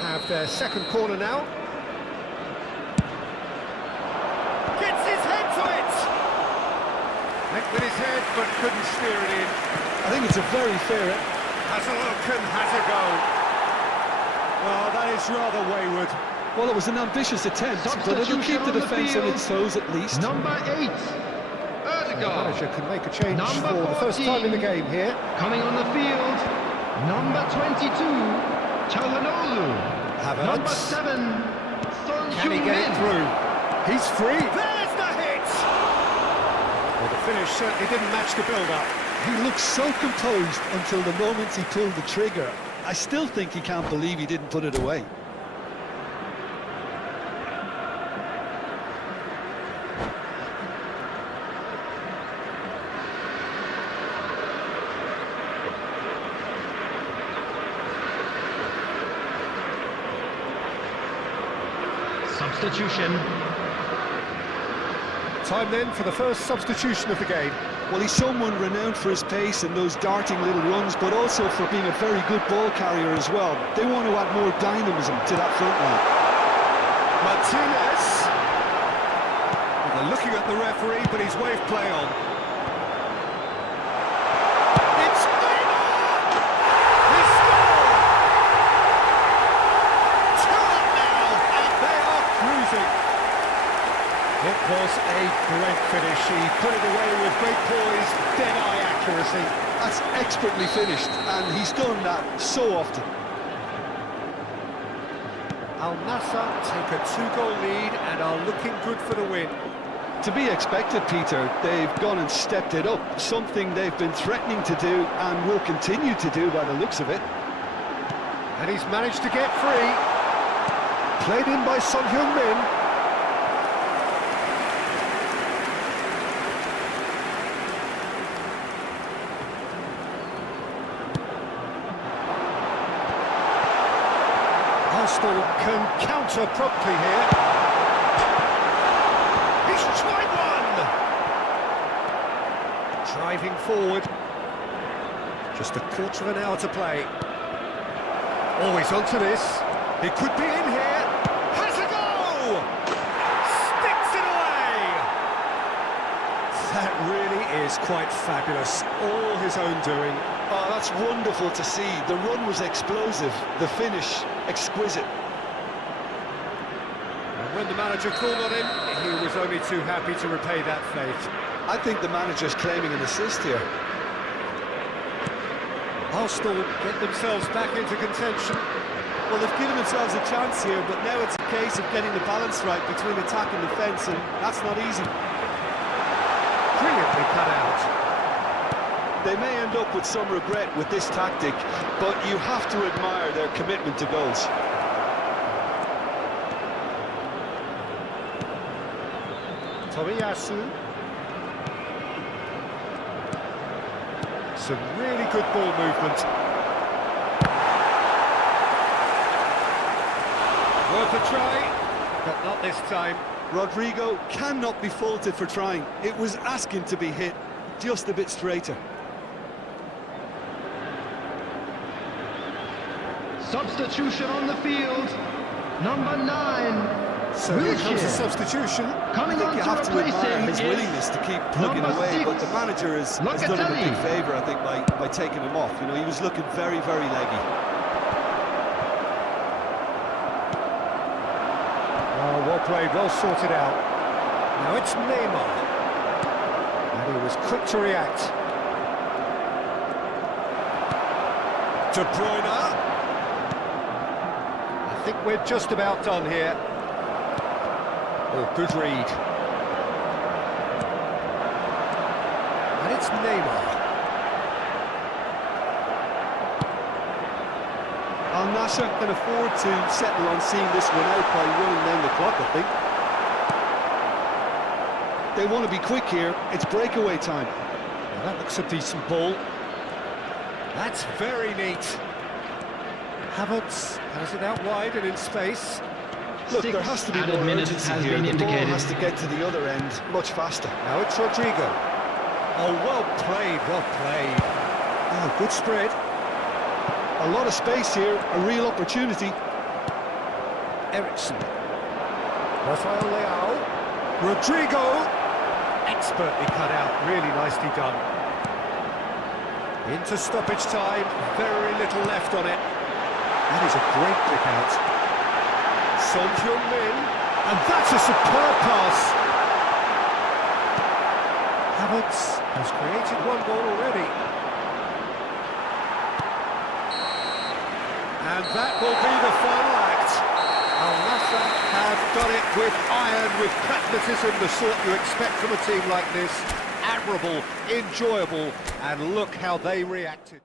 Have their second corner now. Gets his head to it! Went with his head, but couldn't steer it in. I think it's a very fair... Has a look and has a go. Oh, that is rather wayward. Well, it was an ambitious attempt, but it'll keep the Substitution on the defence on field. its toes at least. Number 8, The Erdegaard. manager can make a change Number for the first time in the 14. game here. Coming on the field, number 22, Çalhanoğlu. Number Havertz. 7, Son Can he get it Heung-min. through? He's free. There's the hit! Well, finish certainly didn't match the build-up. He looked so composed until the moment he pulled the trigger. I still think he can't believe he didn't put it away. Substitution. Time then for the first substitution of the game. Well, he's someone renowned for his pace and those darting little runs, but also for being a very good ball carrier as well. They want to add more dynamism to that front line. Martinez. Well, they're looking at the referee, but he's waved play on. It's Neymar! He scored! 2-up now, and they are cruising. It was a great finish. He put it away with great poise, dead-eye accuracy. That's expertly finished, and he's done that so often. Al Nassr take a 2-goal lead and are looking good for the win. To be expected, Peter. They've gone and stepped it up, something they've been threatening to do and will continue to do by the looks of it. And he's managed to get free. Played in by Son Heung-min. Arsenal can counter promptly here. He's tried one! Driving forward. Just a quarter of an hour to play. Always onto this. He could be in here. Has a go! Sticks it away! That really is quite fabulous. All his own doing. Oh, that's wonderful to see. The run was explosive, the finish exquisite. And when the manager called on him, he was only too happy to repay that faith. I think the manager's claiming an assist here. Arsenal get themselves back into contention. Well, they've given themselves a chance here, but now it's a case of getting the balance right between attack and defence, and that's not easy. Brilliantly cut out. They may end up with some regret with this tactic, but you have to admire their commitment to goals. Tomiyasu. Some really good ball movement. Worth a try, but not this time. Rodrigo cannot be faulted for trying. It was asking to be hit just a bit straighter. Substitution on the field. Number 9. So here comes a substitution. Coming on You to have to replace admire him his is willingness to keep plugging number away, 6. but the manager has done him a big favour, I think, by taking him off. You know, he was looking very, very leggy. Oh, well played, well sorted out. Now it's Neymar. And he was quick to react. De Bruyne. I think we're just about done here. Oh, good read. And it's Neymar. Al Nassr can afford to settle on seeing this one out by running down the clock, I think. They want to be quick here. It's breakaway time. Well, that looks a decent ball. That's very neat. Havertz has it out wide and in space. Look, there has to be more urgency here. The ball has to get to the other end much faster. Now it's Rodrigo. Oh, well played, well played. Oh, good spread. A lot of space here, a real opportunity. Ericsson. Rafael Leao. Rodrigo. Expertly cut out, really nicely done. Into stoppage time, very little left on it. That is a great pick out. Son Heung-min, and that's a superb pass. Havertz has created one goal already. And that will be the final act. Al Nassr have done it with iron, with pragmatism, the sort you expect from a team like this. memorable, enjoyable, and look how they reacted.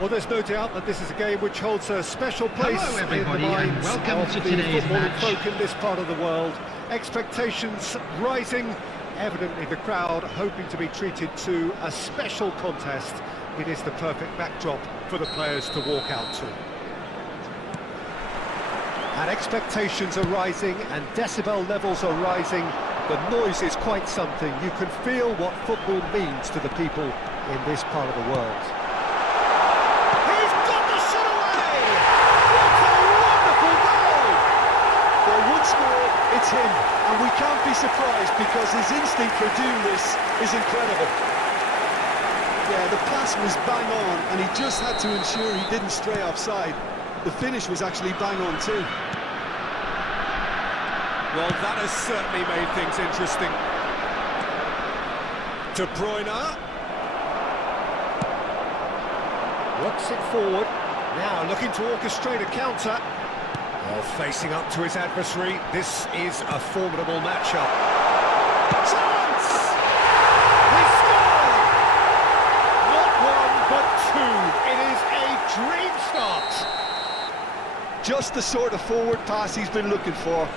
Well, there's no doubt that this is a game which holds a special place Hello, in everybody, the and minds welcome of to the today's footballing match. folk in this part of the world. Expectations rising, evidently the crowd hoping to be treated to a special contest. It is the perfect backdrop for the players to walk out to. And expectations are rising and decibel levels are rising. The noise is quite something. You can feel what football means to the people in this part of the world. He's got the shot away! What a wonderful goal! Well, once more, it's him, and we can't be surprised because his instinct for doing this is incredible. Yeah, the pass was bang on, and he just had to ensure he didn't stray offside. The finish was actually bang on too. Well, that has certainly made things interesting. De Bruyne works it forward. Now looking to orchestrate a counter. Well, facing up to his adversary, this is a formidable matchup. Chance! He scored! Not one, but two. It is a dream start. Just the sort of forward pass he's been looking for.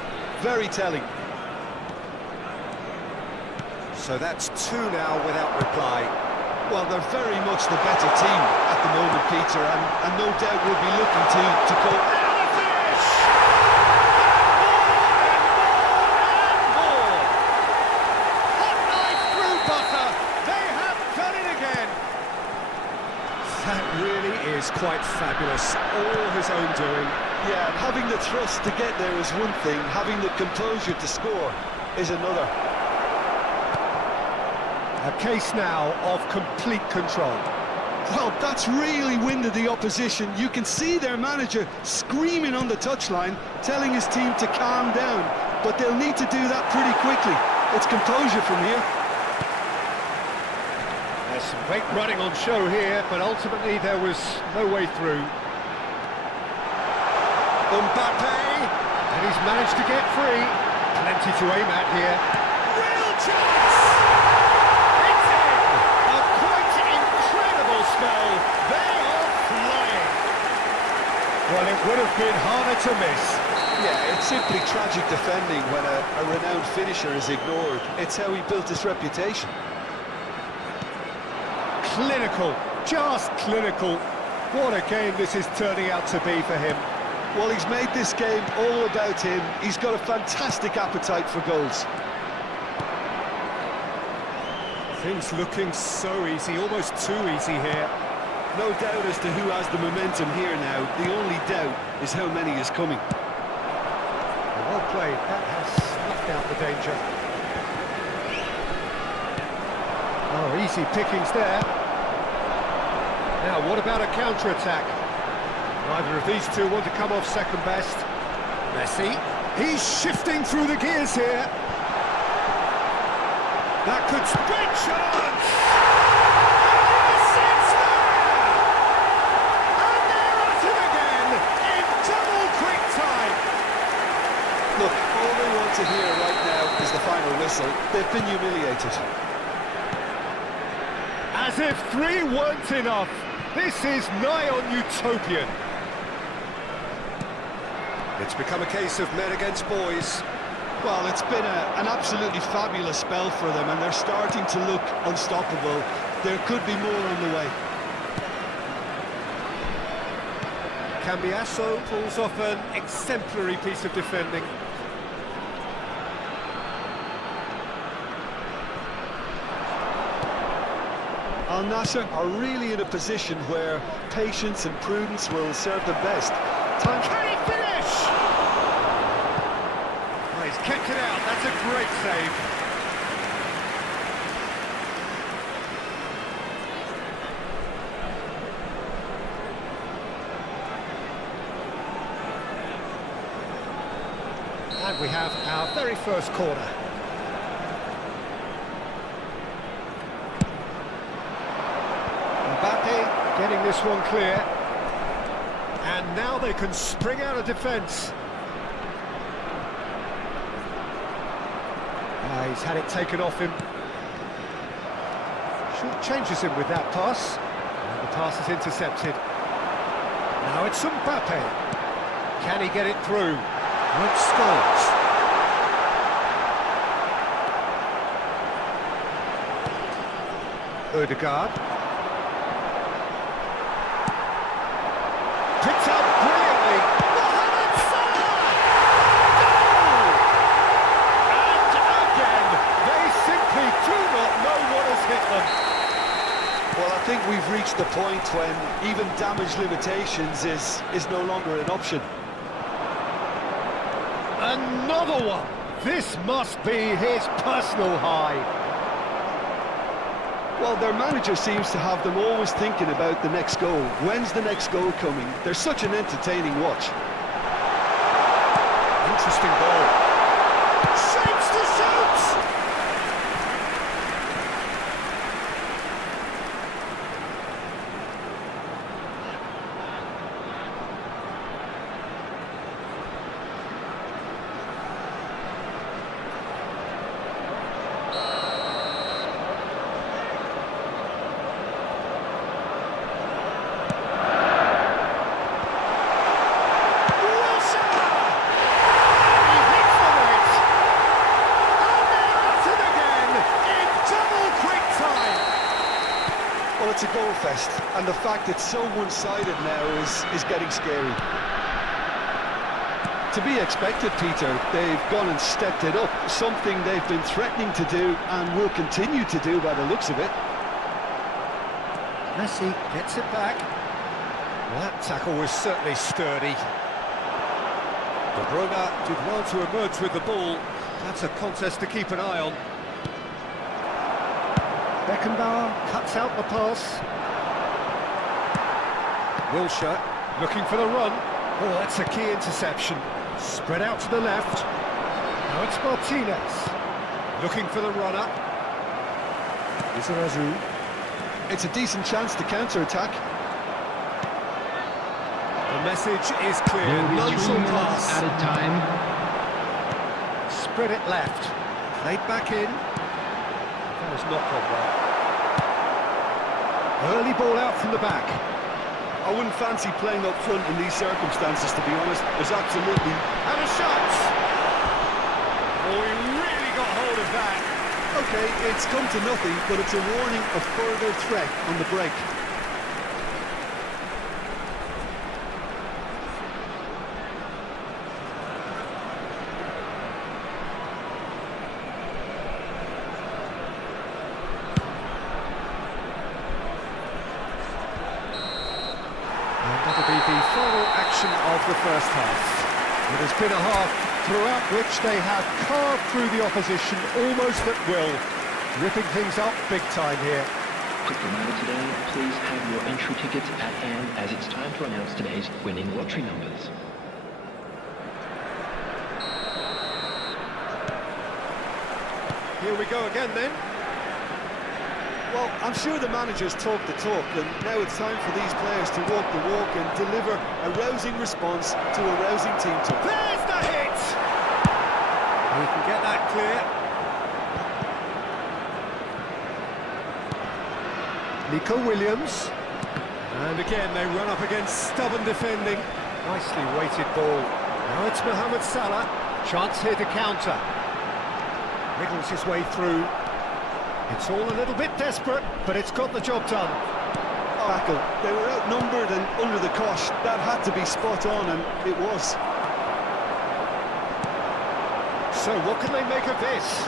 Very telling. So that's two now without reply. Well, they're very much the better team at the moment, Peter, and no doubt will be looking to go. Now the finish! And more! Hot knife through butter. They have done it again. That really is quite fabulous. All his own doing. Yeah, having the thrust to get there is one thing, having the composure to score is another. A case now of complete control. Well, that's really winded the opposition. You can see their manager screaming on the touchline, telling his team to calm down, but they'll need to do that pretty quickly. It's composure from here. There's some great running on show here, but ultimately there was no way through. Mbappe, and he's managed to get free. Plenty to aim at here. Real chance! It's in! A quite incredible spell. They are flying. Well, it would have been harder to miss. Yeah, it's simply tragic defending when a renowned finisher is ignored. It's how he built his reputation. Clinical, just clinical. What a game this is turning out to be for him. Well, he's made this game all about him. He's got a fantastic appetite for goals. Things looking so easy, almost too easy here. No doubt as to who has the momentum here now. The only doubt is how many is coming. Well played, that has snuffed out the danger. Oh, easy pickings there. Now, what about a counter-attack? Neither of these two want to come off second best. Messi, he's shifting through the gears here. That could big chance! And it's there! And they're at it again in double quick time. Look, all they want to hear right now is the final whistle. They've been humiliated. As if three weren't enough. This is nigh on utopian. It's become a case of men against boys. Well, it's been an absolutely fabulous spell for them, and they're starting to look unstoppable. There could be more on the way. Cambiasso pulls off an exemplary piece of defending. Al Nassr are really in a position where patience and prudence will serve them best. Can he finish? Oh, he's kept it out. That's a great save. And we have our very first corner. Mbappe getting this one clear. And now they can spring out of defence. He's had it taken off him. Short changes him with that pass. And the pass is intercepted. Now it's Mbappe. Can he get it through? With Scholes. Odegaard. Picked up brilliantly. Mohamed Salah! Goal! And again, they simply do not know what has hit them. Well, I think we've reached the point when even damage limitations is no longer an option. Another one! This must be his personal high. Well, their manager seems to have them always thinking about the next goal. When's the next goal coming? They're such an entertaining watch. Interesting goal. Shapes to shoot! Well, it's a goal fest, and the fact it's so one-sided now is getting scary. To be expected, Peter, they've gone and stepped it up, something they've been threatening to do and will continue to do by the looks of it. Messi gets it back. That tackle was certainly sturdy. De Bruyne did well to emerge with the ball. That's a contest to keep an eye on. Beckenbauer cuts out the pass. Wilshere looking for the run. Oh, that's a key interception. Spread out to the left. Now it's Martinez looking for the runner. Izarazu. It's a decent chance to counter-attack. The message is clear. There will be 3 minutes pass. added time. Spread it left. Played back in. That has not gone well. Early ball out from the back. I wouldn't fancy playing up front in these circumstances, to be honest. There's absolutely... And a shot! Oh, he really got hold of that. Okay, it's come to nothing, but it's a warning of further threat on the break. That'll be the final action of the first half. It has been a half throughout which they have carved through the opposition almost at will, ripping things up big time here. Quick reminder today, please have your entry tickets at hand as it's time to announce today's winning lottery numbers. Here we go again then. Well, I'm sure the managers talk the talk, and now it's time for these players to walk the walk and deliver a rousing response to a rousing team talk. There's the hit! He can get that clear. Nico Williams. And again, they run up against stubborn defending. Nicely weighted ball. Now it's Mohamed Salah. Chance here to counter. Wriggles his way through. It's all a little bit desperate, but it's got the job done. Tackle. They were outnumbered and under the cosh. That had to be spot on, and it was. So what can they make of this?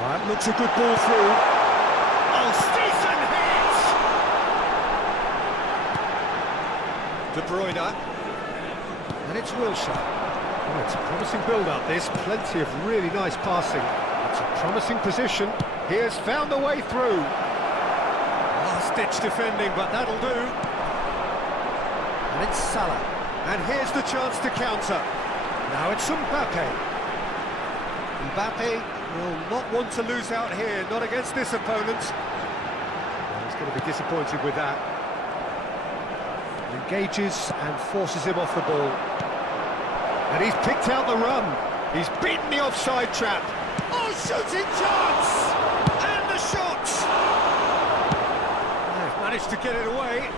That looks a good ball through. Oh, Stephen hits! De Bruyne. And it's Wilshere. Oh, it's a promising build-up, this. Plenty of really nice passing. It's a promising position. He has found a way through. Last-ditch defending, but that'll do. And it's Salah. And here's the chance to counter. Now it's Mbappe. Mbappe will not want to lose out here, not against this opponent. Well, he's going to be disappointed with that. Engages and forces him off the ball. And he's picked out the run. He's beaten the offside trap. Oh, shooting chance! And the shot! They've managed to get it away.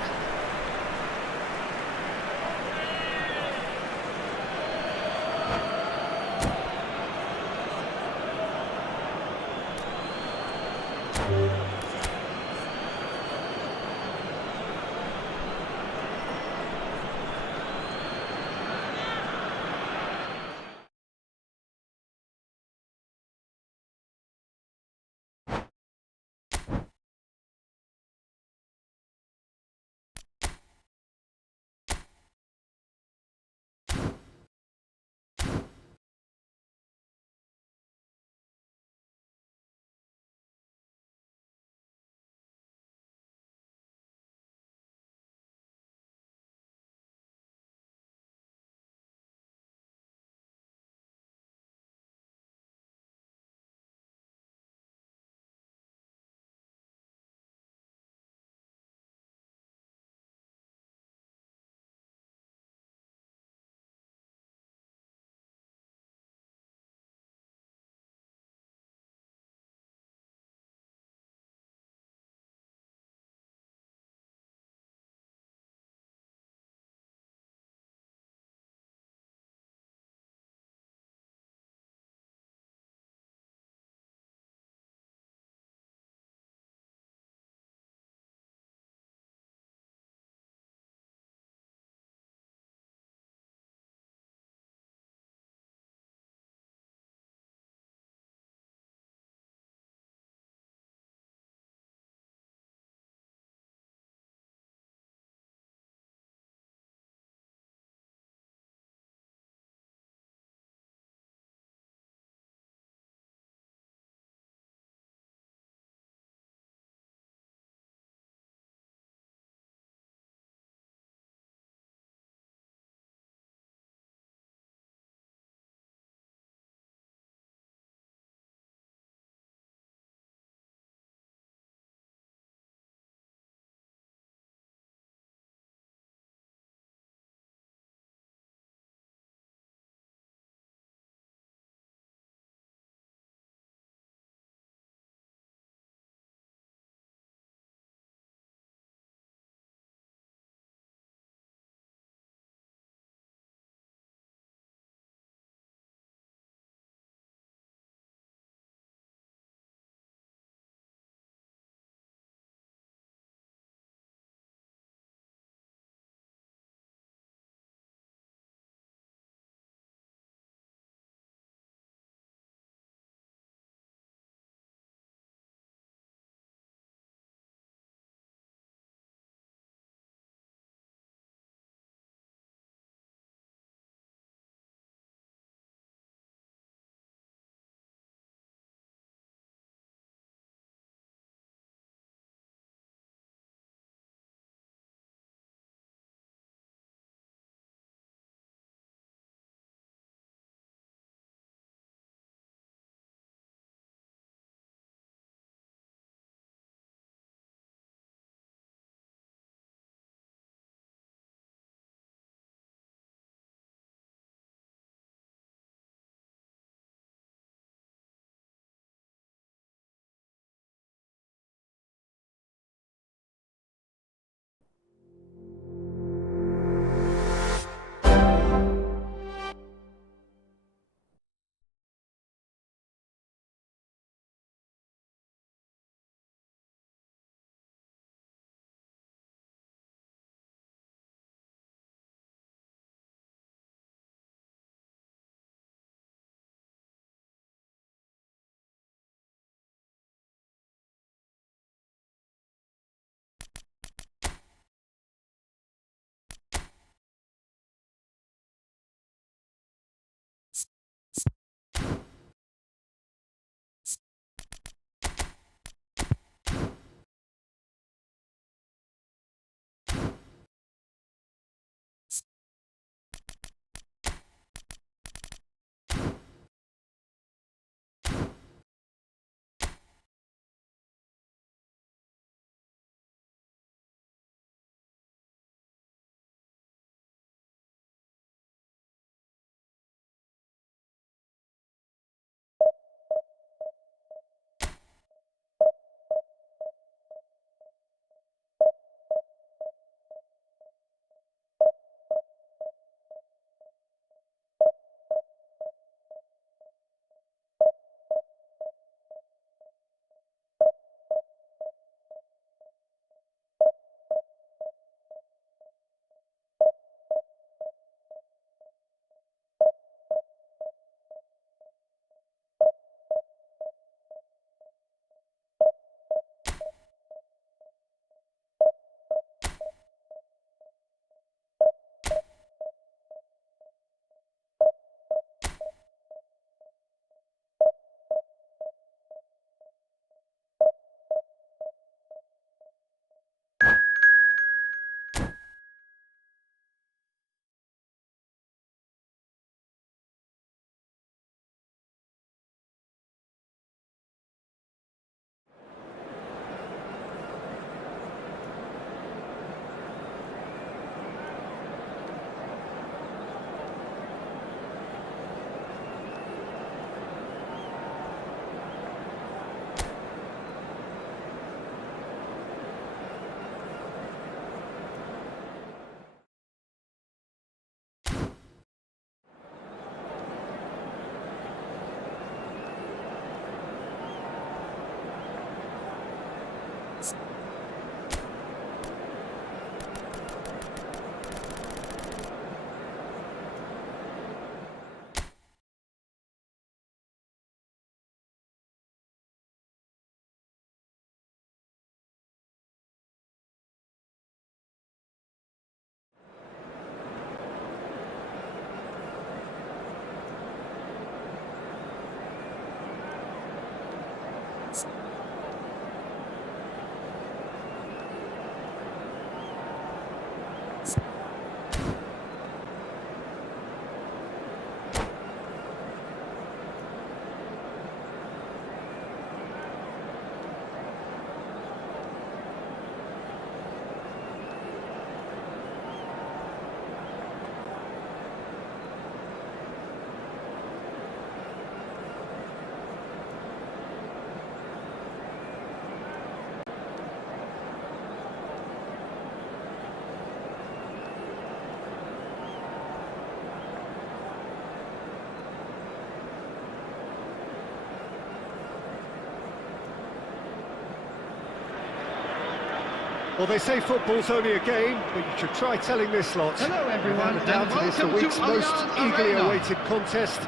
Well, they say football's only a game, but you should try telling this lot. Hello, everyone, Without a doubt, and it is the welcome to week's most Allianz eagerly Arena. awaited contest.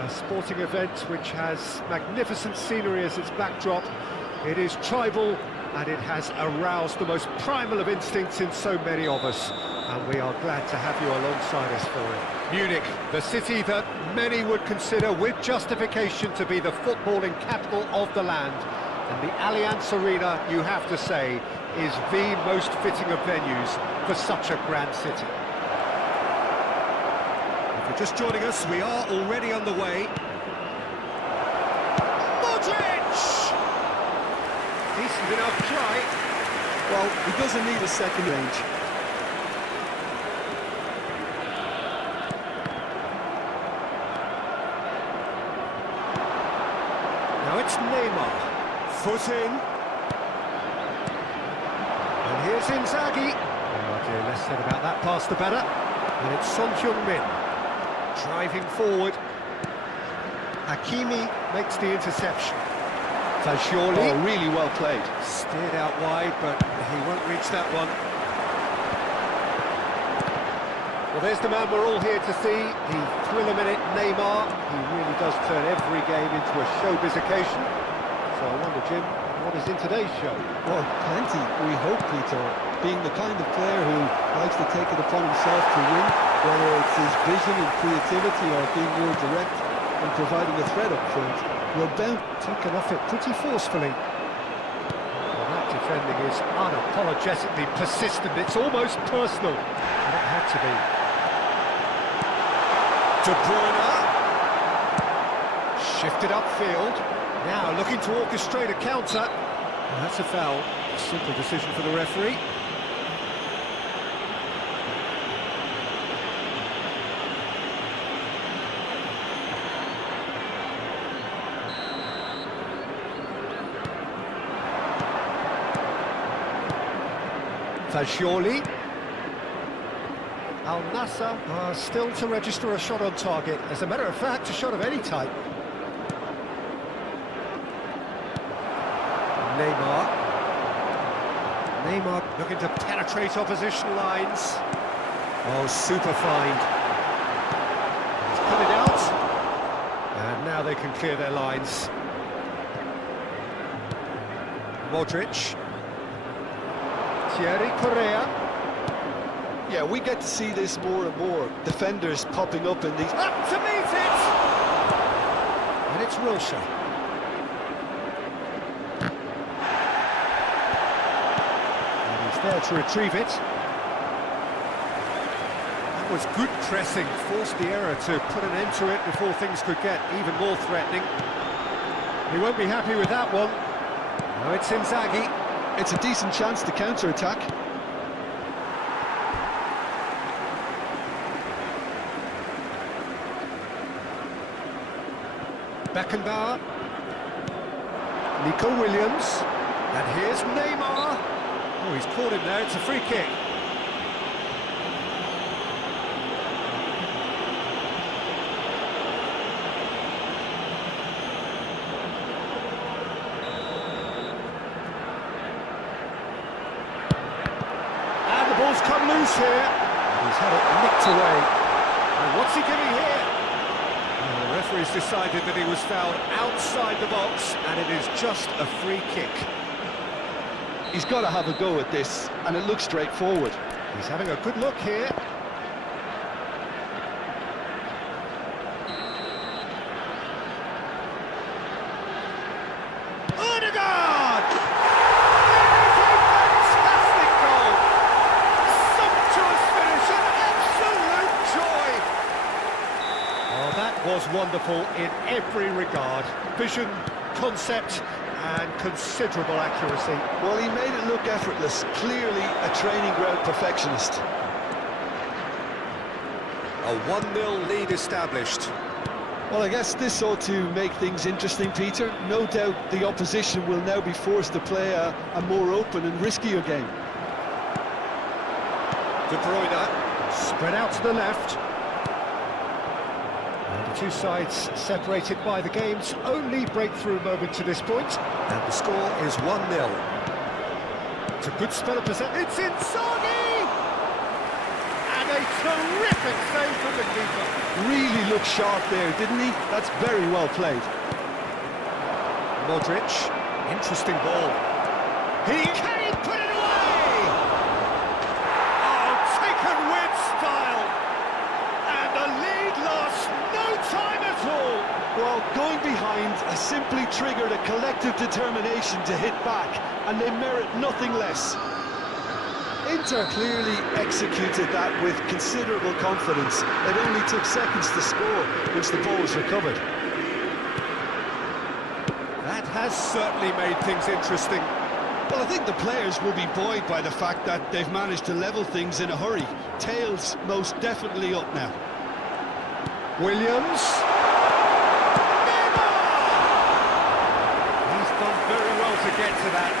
A sporting event which has magnificent scenery as its backdrop. It is tribal, and it has aroused the most primal of instincts in so many of us. And we are glad to have you alongside us for it. Munich, the city that many would consider with justification to be the footballing capital of the land. And the Allianz Arena, you have to say, is the most fitting of venues for such a grand city. If you're just joining us, we are already underway. Modric! Decent enough try. Well, he doesn't need a second range. Now it's Neymar. Foot in. And here's Inzaghi. Oh dear, less said about that pass the better. And it's Son Heung-min. Driving forward. Hakimi makes the interception. Fagioli. Oh, really well played. Steered out wide, but he won't reach that one. Well, there's the man we're all here to see, the thriller-minute Neymar. He really does turn every game into a showbiz occasion. So I wonder, Jim, what is in today's show? Well, plenty, we hope, Peter. Being the kind of player who likes to take it upon himself to win, whether it's his vision and creativity or being more direct and providing a threat up front, we're bound. Taken off it pretty forcefully. Well, that defending is unapologetically persistent. It's almost personal. And it had to be. De Bruyne. Shifted upfield. Now looking to orchestrate a counter. And that's a foul. A simple decision for the referee. Fagioli. Al Nassr are still to register a shot on target. As a matter of fact, a shot of any type. Neymar looking to penetrate opposition lines. Oh, super find. He's put it out. And now they can clear their lines. Modric. Thierry Correa. Yeah, we get to see this more and more. Defenders popping up in these... Up to meet it! And it's Wilshere. And he's there to retrieve it. That was good pressing, forced the error to put an end to it before things could get even more threatening. He won't be happy with that one. Now it's Inzaghi. It's a decent chance to counter-attack. Beckenbauer. Nico Williams. And here's Neymar. Oh, he's caught him there. It's a free kick. And the ball's come loose here. He's had it nicked away. And what's he giving here? The referee's decided that he was fouled outside the box, and it is just a free kick. He's got to have a go at this, and it looks straightforward. He's having a good look here. Odegaard! It is a fantastic goal! Sumptuous finish, an absolute joy! Oh, that was wonderful in every regard. Vision, concept, and considerable accuracy. Well, he made it look effortless. Clearly a training ground perfectionist. A 1-0 lead established. Well, I guess this ought to make things interesting, Peter. No doubt the opposition will now be forced to play a more open and riskier game. De Bruyne, spread out to the left. And the two sides separated by the game's only breakthrough moment to this point. And the score is 1-0. It's a good spell of possession. It's Inzaghi! And a terrific save from the keeper. Really looked sharp there, didn't he? That's very well played. Modric, interesting ball. Can he put it away? Oh, taken with style. And the lead lost no time at all. Well, going behind has simply triggered a collective determination to hit back, and they merit nothing less. Inter clearly executed that with considerable confidence. It only took seconds to score once the ball was recovered. That has certainly made things interesting. Well, I think the players will be buoyed by the fact that they've managed to level things in a hurry. Tails most definitely up now. Williams. He's done very well to get to that.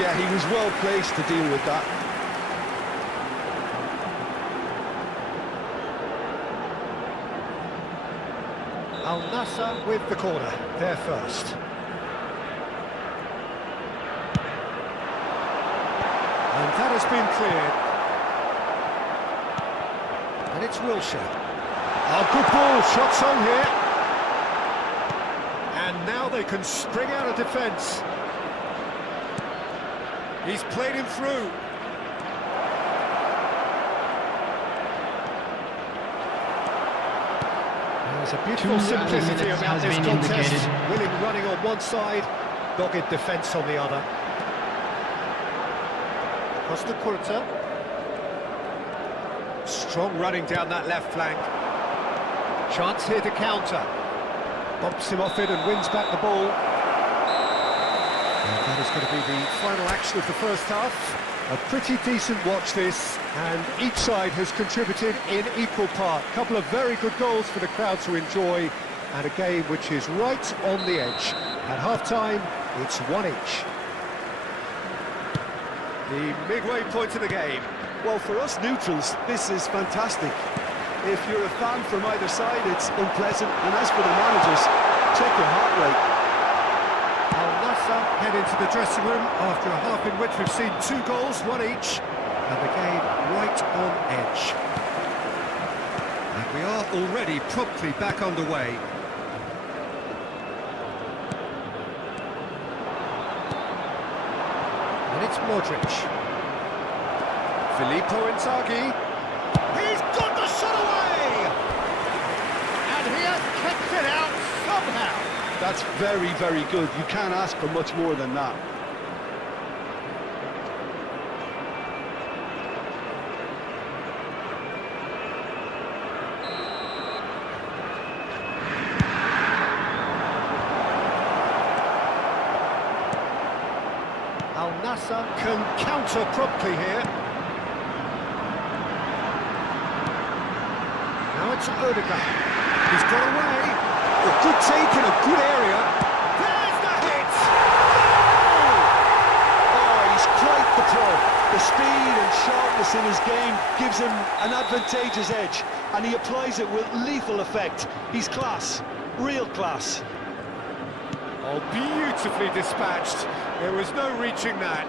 Yeah, he was well placed to deal with that. Al Nassr with the corner, there first. And that has been cleared. And it's Wilshere. Oh, good ball, shots on here. And now they can spring out of defence. He's played him through. There's a beautiful simplicity about this contest. Willing running on one side, dogged defence on the other. Costa Curta. Strong running down that left flank. Chance here to counter. Bumps him off it and wins back the ball. And that is going to be the final action of the first half. A pretty decent watch this, and each side has contributed in equal part. A couple of very good goals for the crowd to enjoy, and a game which is right on the edge. At half-time, it's 1 each. The midway point of the game. Well, for us neutrals, this is fantastic. If you're a fan from either side, it's unpleasant. And as for the managers, check your heart rate. Al Nassr head into the dressing room after a half in which we've seen 2 goals, 1 each, and the game right on edge. And we are already promptly back underway. And it's Modric. Filippo Inzaghi. He's got the shot away! And he has kept it out somehow. That's very, very good. You can't ask for much more than that. Al Nassr can counter promptly here. Now it's Odegaard. He's got away. A good take in a good area. There's the hit! Oh, he's quite the pro. The speed and sharpness in his game gives him an advantageous edge, and he applies it with lethal effect. He's class, real class. Oh, beautifully dispatched. There was no reaching that.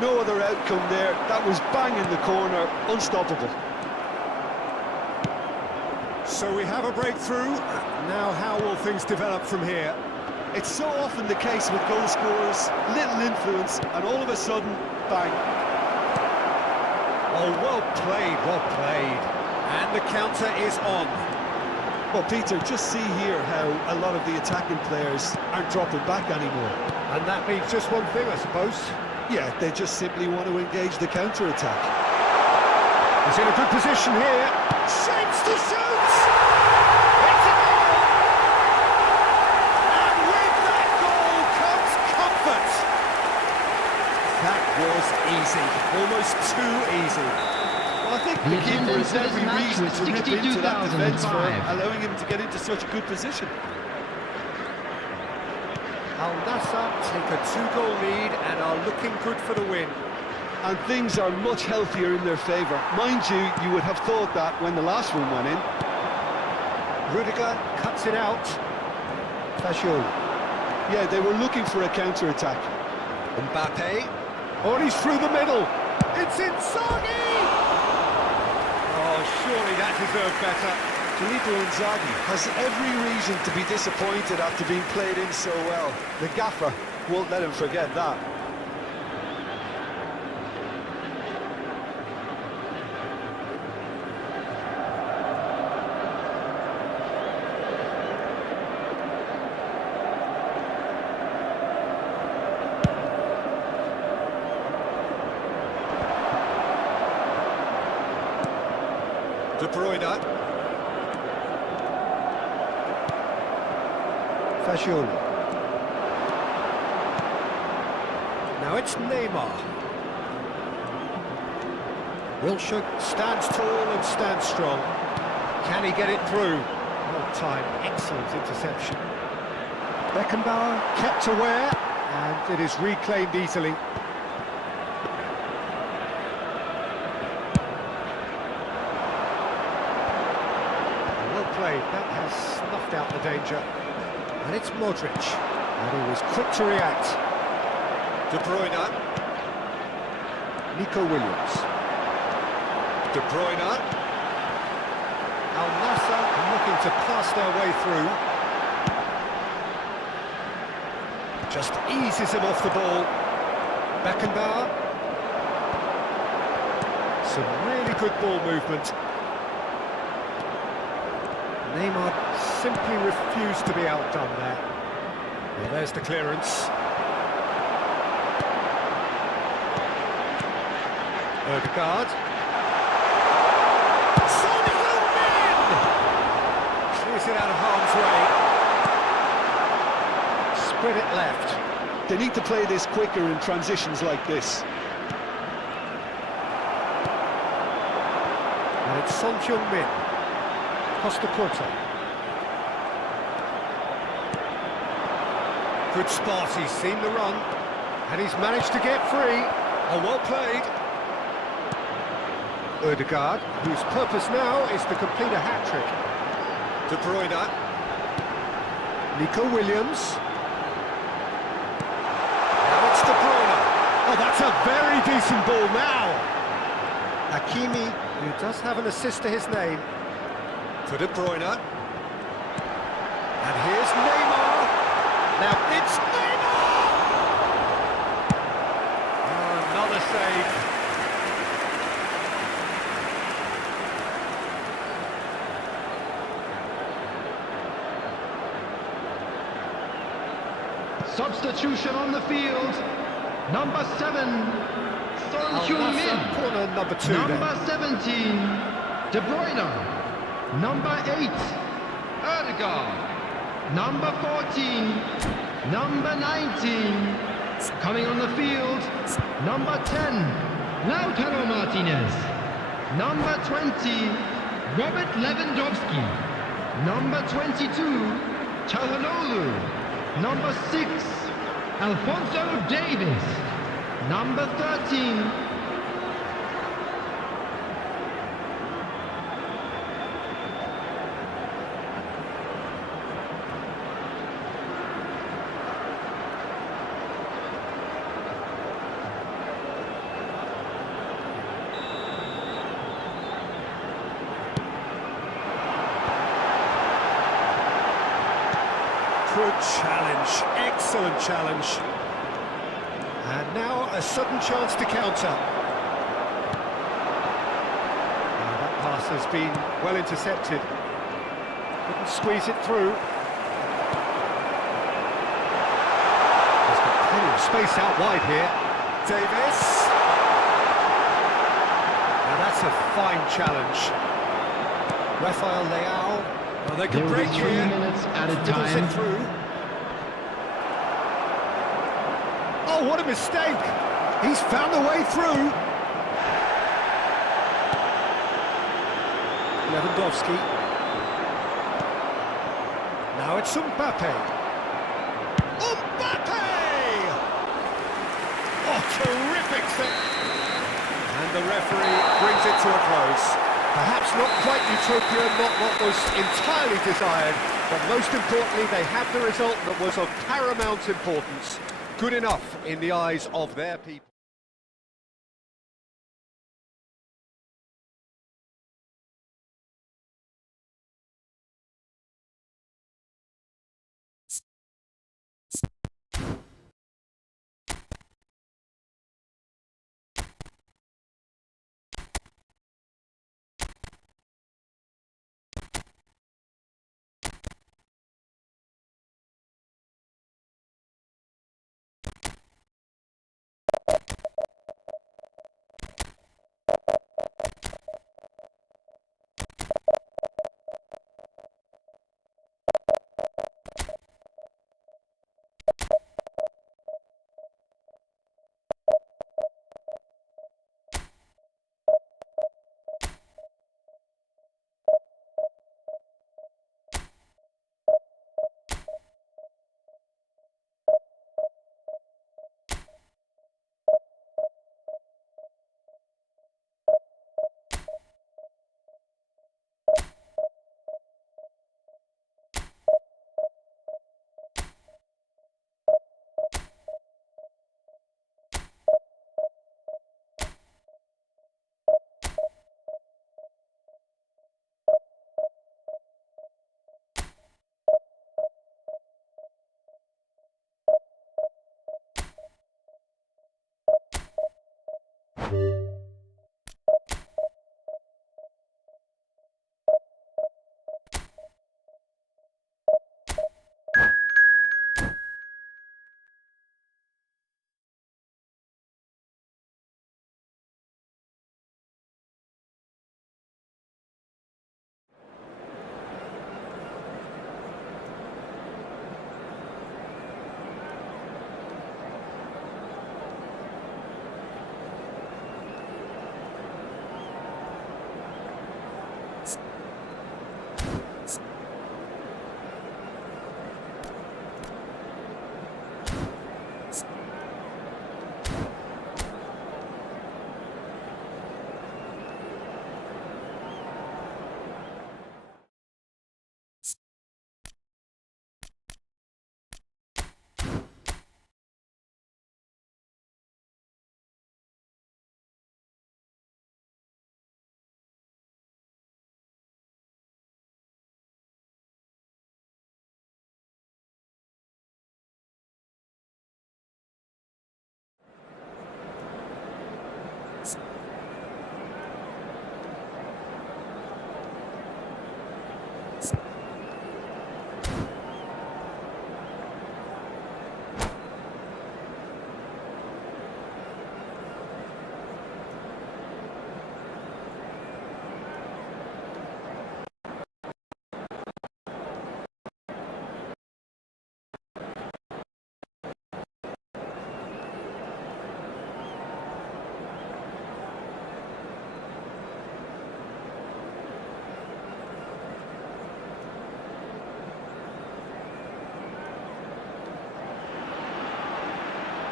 No other outcome there. That was bang in the corner, unstoppable. So we have a breakthrough. Now how will things develop from here? It's so often the case with goal scorers, little influence, and all of a sudden, bang. Oh, well played, well played. And the counter is on. Well, Peter, just see here how a lot of the attacking players aren't dropping back anymore. And that means just one thing, I suppose. Yeah, they just simply want to engage the counter-attack. He's in a good position here. Shapes to shoot! It's a goal! And with that goal comes comfort. That was easy. Almost too easy. Well, I think the keeper has every reason to rip into that defence for allowing him to get into such a good position. Al Nassr take a 2-goal lead and are looking good for the win. And things are much healthier in their favour. Mind you, you would have thought that when the last one went in. Rudiger cuts it out. Fajol. Yeah, they were looking for a counter-attack. Mbappe. Oh, and he's through the middle. It's Inzaghi! Oh, surely that deserved better. Filippo Inzaghi has every reason to be disappointed after being played in so well. The gaffer won't let him forget that. De Bruyne. Fagioli. Now it's Neymar. Wilshere stands tall and stands strong. Can he get it through? Well timed, excellent interception. Beckenbauer kept aware, and it is reclaimed easily. That has snuffed out the danger. And it's Modric. And he was quick to react. De Bruyne. Nico Williams. De Bruyne. Al Nassr looking to pass their way through. Just eases him off the ball. Beckenbauer. Some really good ball movement. Neymar simply refused to be outdone there. Well, there's the clearance. Ødegaard. Son Heung-min! Clears it out of harm's way. Spread it left. They need to play this quicker in transitions like this. And it's Son Heung-min. Costa Curta. Good spot, he's seen the run, and he's managed to get free. Oh, well played. Ødegaard, whose purpose now is to complete a hat-trick. De Bruyne. Nico Williams. Now it's De Bruyne. Oh, that's a very decent ball now. Hakimi, who does have an assist to his name. For De Bruyne. And here's Neymar. Now it's Neymar! Oh, another save. Substitution on the field. Number 7, Son Heung-min. Corner number 2 Number then. 17, De Bruyne. Number 8, Ødegaard. Number 14, number 19. Coming on the field, number 10, Lautaro Martinez. Number 20, Robert Lewandowski. Number 22, Çalhanoğlu. Number 6, Alphonso Davies. Number 13, Good challenge, excellent challenge. And now a sudden chance to counter. Now that pass has been well intercepted. Couldn't squeeze it through. There's got plenty of space out wide here. Davis. Now that's a fine challenge. Rafael Leao. Well, they could break 3 here. minutes at a Fiddles time. it through. Oh, what a mistake! He's found a way through. Lewandowski. Now it's Mbappe. Mbappe! Oh, terrific save! And the referee brings it to a close. Perhaps not quite utopia, not what was entirely desired, but most importantly, they had the result that was of paramount importance. Good enough in the eyes of their people.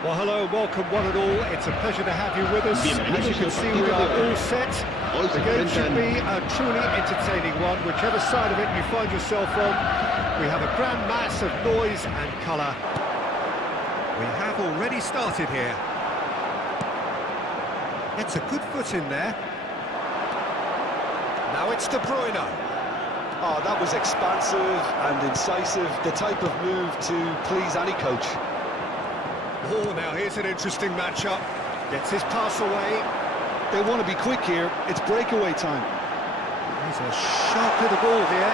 Well, hello, welcome one and all. It's a pleasure to have you with us. As you can see, we are all set. The game should be a truly entertaining one, whichever side of it you find yourself on. We have a grand mass of noise and colour. We have already started here. It's a good foot in there. Now it's De Bruyne. Oh, that was expansive and incisive, the type of move to please any coach. Oh, now here's an interesting matchup. Gets his pass away. They want to be quick here, it's breakaway time. He's a sharp little ball here.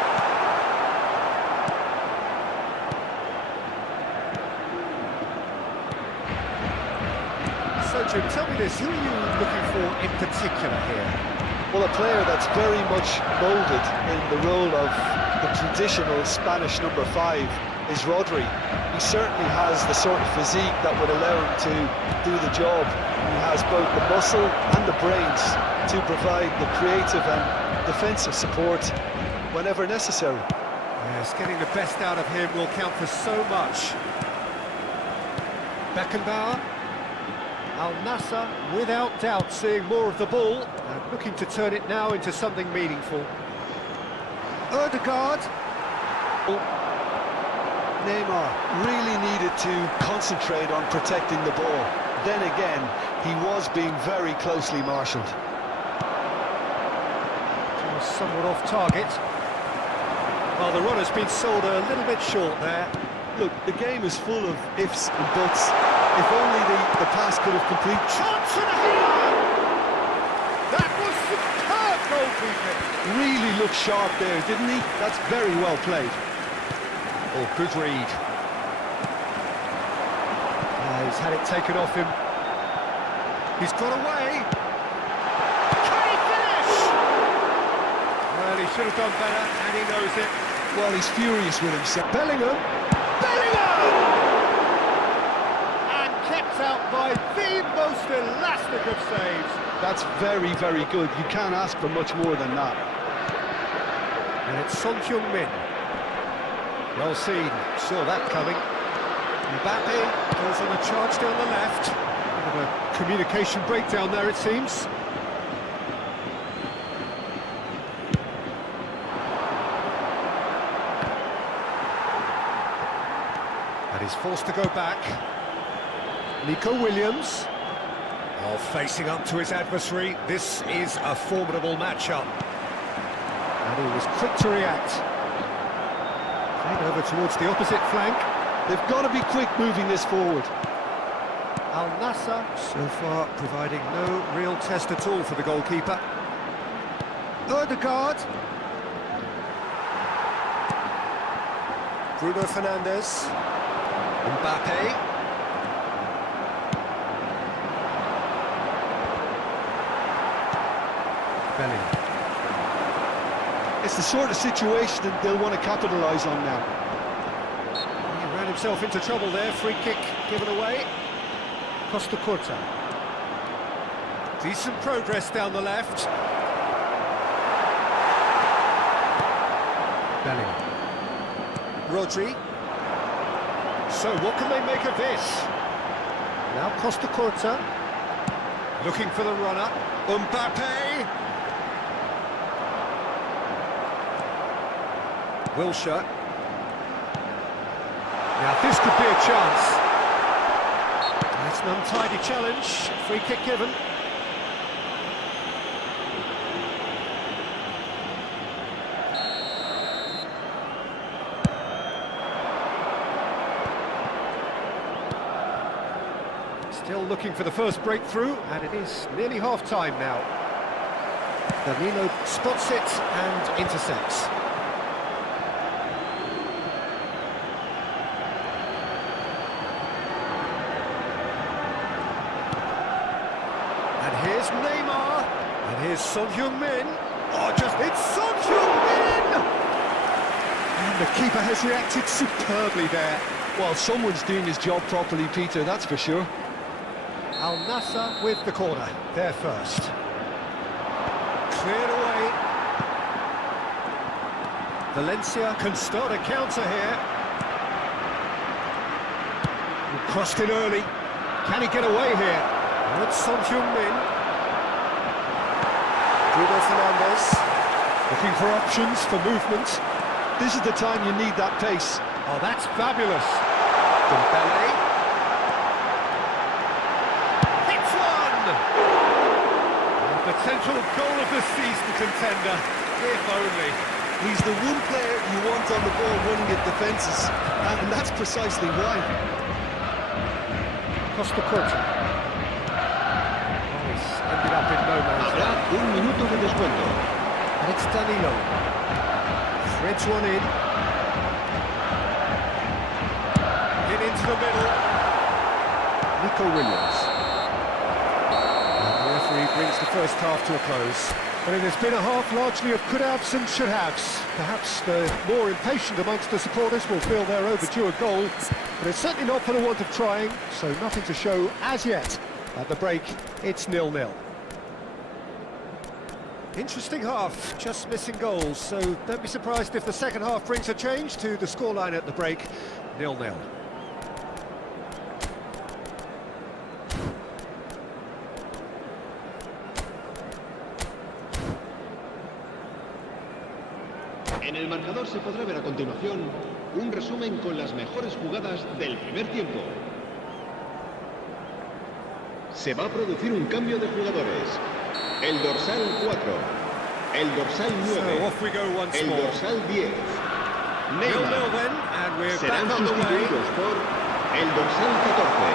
So, Jim, tell me this, who are you looking for in particular here? Well, a player that's very much moulded in the role of the traditional Spanish number 5 is Rodri. He certainly has the sort of physique that would allow him to do the job. He has both the muscle and the brains to provide the creative and defensive support whenever necessary. Yes, getting the best out of him will count for so much. Beckenbauer. Al Nassr, without doubt, seeing more of the ball and looking to turn it now into something meaningful. Ødegaard. Neymar really needed to concentrate on protecting the ball. Then again, he was being very closely marshalled. Somewhat off target. Well, the runner's been sold a little bit short there. Look, the game is full of ifs and buts. If only the pass could have completed. Chance and a header! That was superb goalkeeping. Really looked sharp there, didn't he? That's very well played. Oh, good read. He's had it taken off him. He's got away. Can he finish? Well, he should have done better, and he knows it. Well, he's furious with himself. Bellingham! And kept out by the most elastic of saves. That's very, very good. You can't ask for much more than that. And it's Son Heung-min. Well seen, saw that coming. Mbappe goes on a charge down the left. Bit of a communication breakdown there, it seems. And he's forced to go back. Nico Williams. Oh, facing up to his adversary. This is a formidable matchup. And he was quick to react. Played over towards the opposite flank. They've got to be quick moving this forward. Al Nassr so far providing no real test at all for the goalkeeper. Odegaard. Bruno Fernandes. Mbappe. Bellingham. It's the sort of situation that they'll want to capitalise on now. He ran himself into trouble there. Free kick given away. Costa Curta. Decent progress down the left. Bellingham. Rodri. So what can they make of this? Now Costa Curta. Looking for the runner. Mbappe. Wilshere. Now this could be a chance. It's an untidy challenge. Free kick given. Still looking for the first breakthrough, and it is nearly half-time now. Danilo spots it and intercepts. And here's Neymar, and here's Son Heung-min. Oh, it's Son Heung-min! And the keeper has reacted superbly there. Well, someone's doing his job properly, Peter, that's for sure. Al Nassr with the corner, there first. Cleared away. Valencia can start a counter here. Crossed in early. Can he get away here? That's Son Heung-min. Bruno Fernandes. Looking for options, for movement. This is the time you need that pace. Oh, that's fabulous. Dembele. Hits one! A potential goal of the season contender, if only. He's the one player you want on the ball running at defences, and that's precisely why. Costa Curta. Oh, he's ended up in no man's land. Un minuto de descuento. And it's Danilo. Threads one in. Into the middle. Nico Williams. And the referee brings the first half to a close. But it has been a half largely of could-haves and should-haves. Perhaps the more impatient amongst the supporters will feel they're overdue a goal, but it's certainly not for the want of trying, so nothing to show as yet. At the break, it's 0-0. Interesting half, just missing goals, so don't be surprised if the second half brings a change to the scoreline at the break, 0-0. En el marcador se podrá ver a continuación un resumen con las mejores jugadas del primer tiempo. Se va a producir un cambio de jugadores. El dorsal 4, el dorsal 9, el dorsal 10. Neymar serán sustituidos por el dorsal 14,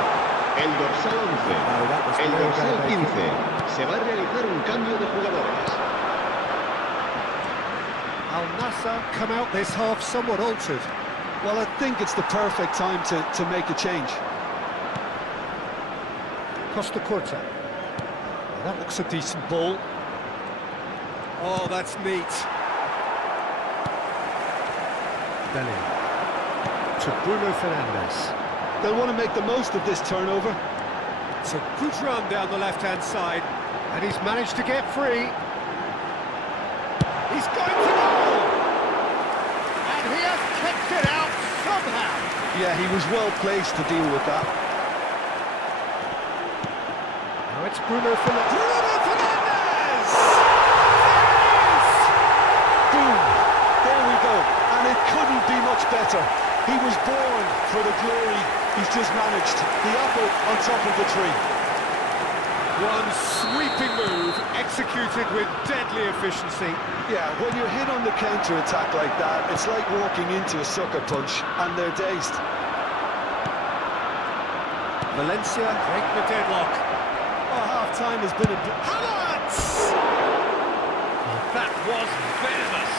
el dorsal 11, el dorsal 15. Se va a realizar un cambio de jugadores. Al Nassr come out this half somewhat altered. Well, I think it's the perfect time to make a change. Costa Curta. That looks a decent ball. Oh, that's neat. Bellingham. To Bruno Fernandes. They'll want to make the most of this turnover. It's a good run down the left-hand side, and he's managed to get free. He's going to goal! And he has kept it out somehow. Yeah, he was well placed to deal with that. Now it's Bruno Fernandes. Bruno Fernandes! Boom! There we go. And it couldn't be much better. He was born for the glory he's just managed. The apple on top of the tree. One sweeping move, executed with deadly efficiency. Yeah, when you're hit on the counter-attack like that, it's like walking into a sucker punch, and they're dazed. Valencia break the deadlock. Oh, half-time has been a bit... Havertz! That was venomous.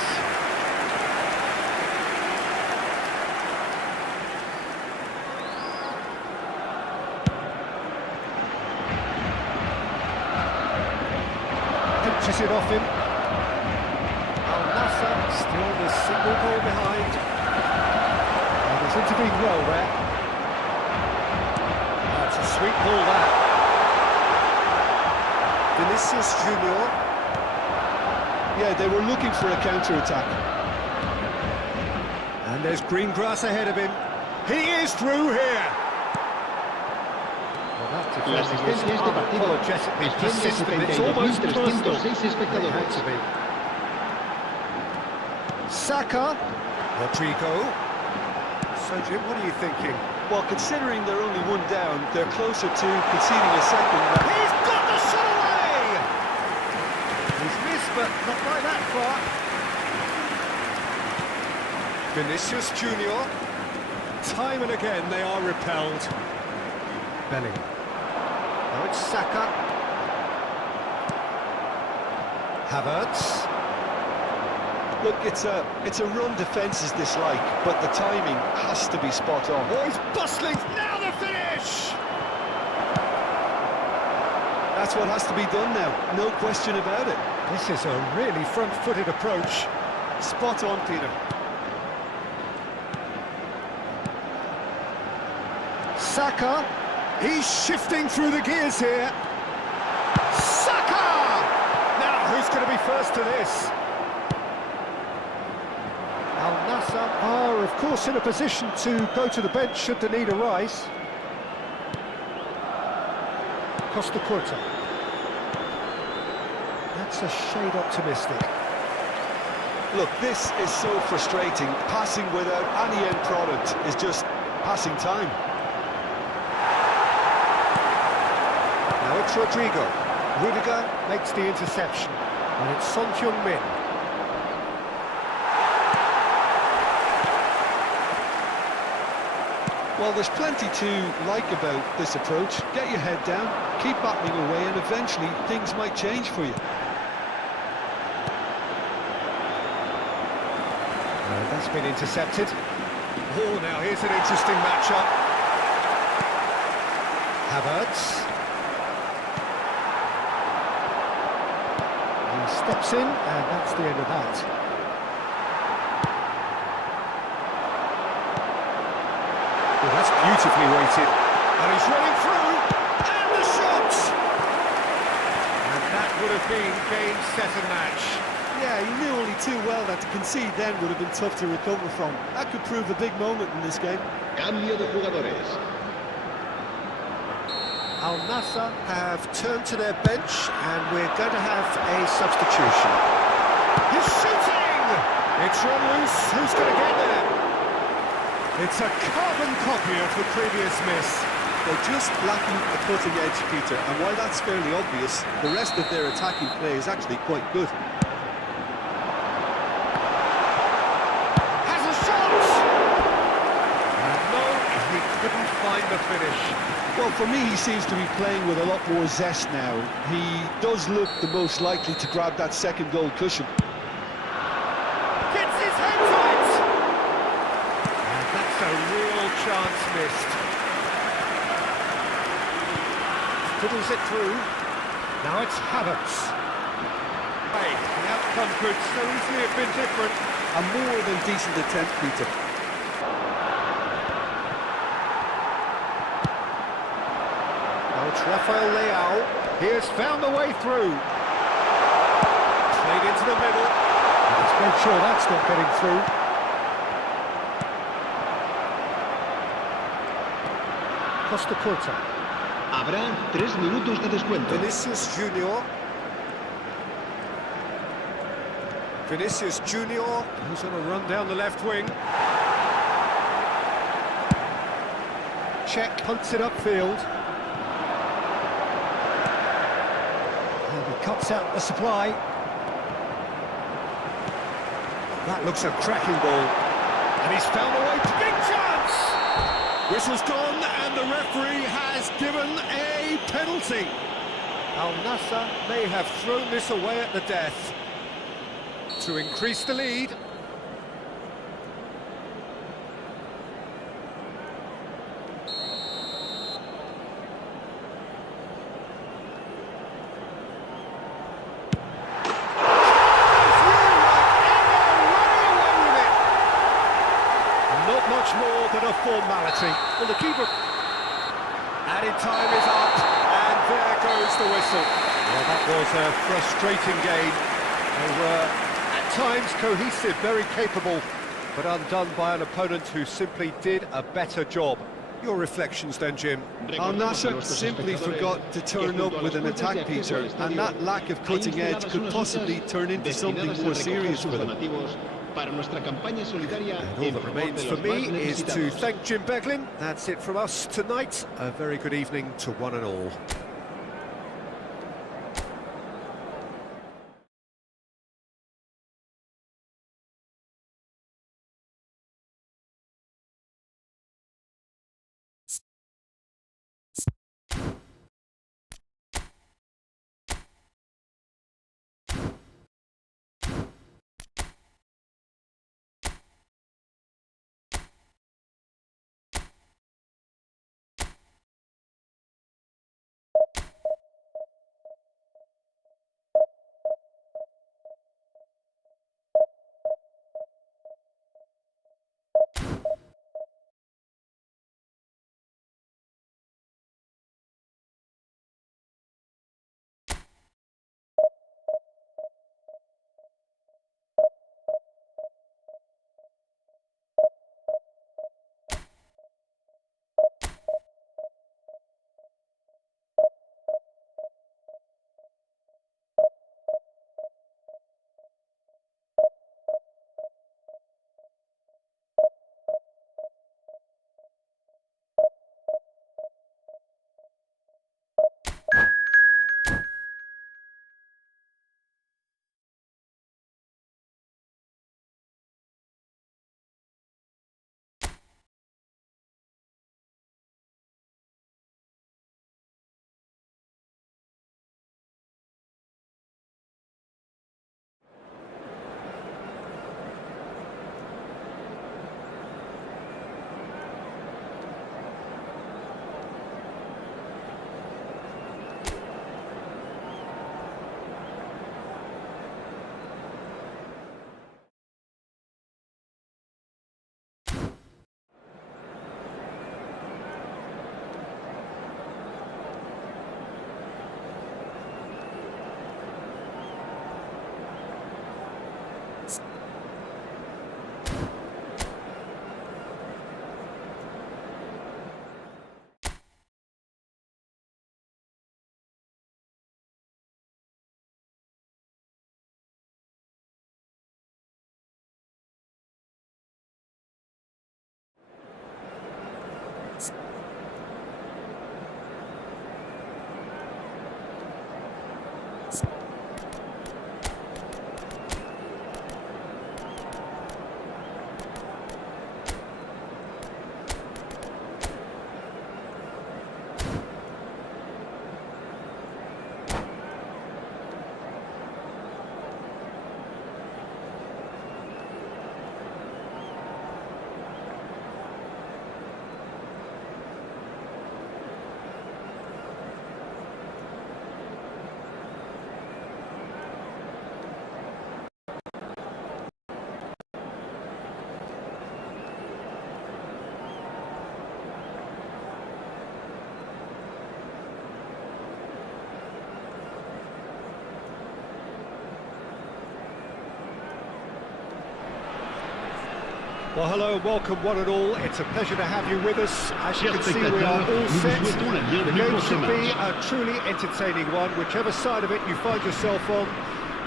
Pinches it off him. Al Nassr still the single goal behind. And he's intervened well there. That's a sweet ball, that. Vinicius Junior. Yeah, they were looking for a counter-attack. And there's green grass ahead of him. He is through here. Well, that La defending asistencia a is este partido unapologetically asciende a persistent. It's almost personal. 72.306 It espectadores. had to be. Saka. Rodrigo. So, Jim, what are you thinking? Well, considering they're only one down, they're closer to conceding a second. He's got the shot away! He's missed, but not by that far. Vinicius Junior. Time and again they are repelled. Bellingham. Now it's Saka. Havertz. Look, it's a run defences dislike, but the timing has to be spot on. Oh, he's bustling. Now the finish! That's what has to be done now, no question about it. This is a really front-footed approach. Spot on, Peter. Saka. He's shifting through the gears here. Saka! Now, who's going to be first to this? Al Nassr are, of course, in a position to go to the bench should the need arise. Costa Curta. That's a shade optimistic. Look, this is so frustrating. Passing without any end product is just passing time. Now it's Rodrigo. Rudiger makes the interception. And it's Son Heung-min. Well, there's plenty to like about this approach. Get your head down, keep battling away, and eventually things might change for you. That's been intercepted. Oh, now here's an interesting matchup. Havertz. He steps in, and that's the end of that. Well, that's beautifully weighted. And he's running through. And the shot! And that would have been game, set and match. Yeah, he knew only too well that to concede then would have been tough to recover from. That could prove a big moment in this game. Cambio de jugadores. Al Nassr have turned to their bench, and we're going to have a substitution. He's shooting! It's run loose. Who's going to get there? It's a carbon copy of the previous miss. They're just lacking a cutting edge, Peter, and while that's fairly obvious, the rest of their attacking play is actually quite good. Has a shot! And no, he couldn't find the finish. Well, for me, he seems to be playing with a lot more zest now. He does look the most likely to grab that second goal cushion. Gets his head to it! And that's a real chance missed. Fiddles it through. Now it's Havertz. Hey, the outcome could so easily have been different. A more than decent attempt, Peter. Now it's Rafael Leao. He has found the way through. Played into the middle. Let's make sure that's not getting through. Costa Curta. Habrá 3 minutos de descuento. Vinicius Junior. Vinicius Junior, who's on a run down the left wing. Check punts it upfield. And he cuts out the supply. That looks a cracking ball. And he's found a way to big chance! Whistle's gone, and the referee has given a penalty. Al Nassr may have thrown this away at the death to increase the lead. Not much more than a formality. Well, the keeper... Added time is up, and there goes the whistle. Well, that was a frustrating game. They were, at times, cohesive, very capable, but undone by an opponent who simply did a better job. Your reflections then, Jim? Al Nassr simply forgot to turn up with an attack, Peter, and that lack of cutting edge could possibly turn into something more serious for them. Para nuestra campaña solidaria. And all that remains for me is to thank Jim Beglin. That's it from us tonight. A very good evening to one and all. Well, hello and welcome one and all. It's a pleasure to have you with us. As you can see, we are all set. The game should be a truly entertaining one, whichever side of it you find yourself on.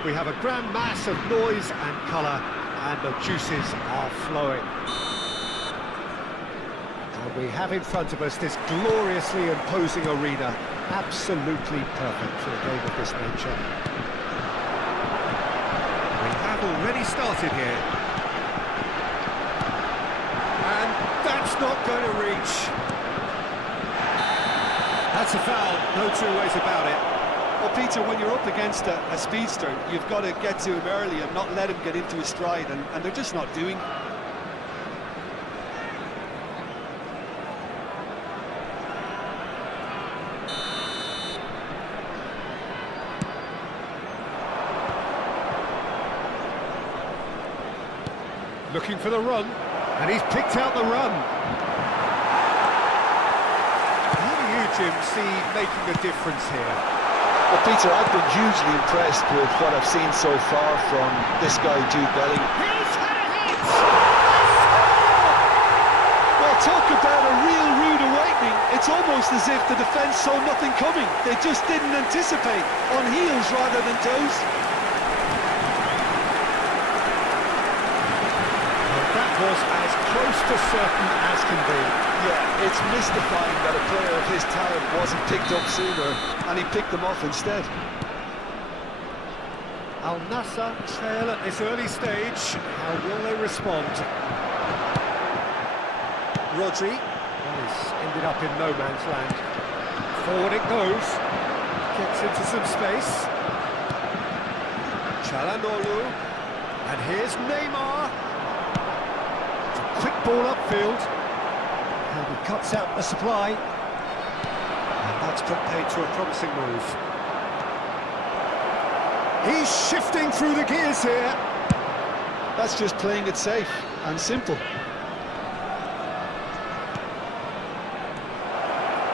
We have a grand mass of noise and colour, and the juices are flowing. And we have in front of us this gloriously imposing arena, absolutely perfect for a game of this nature. We have already started here. And that's not going to reach. That's a foul, no two ways about it. Well, Peter, when you're up against a speedster, you've got to get to him early and not let him get into his stride, and they're just not doing. Looking for the run, and he's picked out the run. How do you, Jim, see making a difference here? Well, Peter, I've been hugely impressed with what I've seen so far from this guy, Jude Bellingham. He's had a hit! Well, talk about a real rude awakening. It's almost as if the defence saw nothing coming. They just didn't anticipate, on heels rather than toes. Was as close to certain as can be. Yeah, it's mystifying that a player of his talent wasn't picked up sooner, and he picked them off instead. Al Nassr trail at this early stage. How will they respond? Rodri. Well, he's ended up in no man's land. Forward it goes. Gets into some space. Çalhanoğlu. And here's Neymar. Quick ball upfield, and he cuts out the supply, and that's put paid to a promising move. He's shifting through the gears here. That's just playing it safe and simple.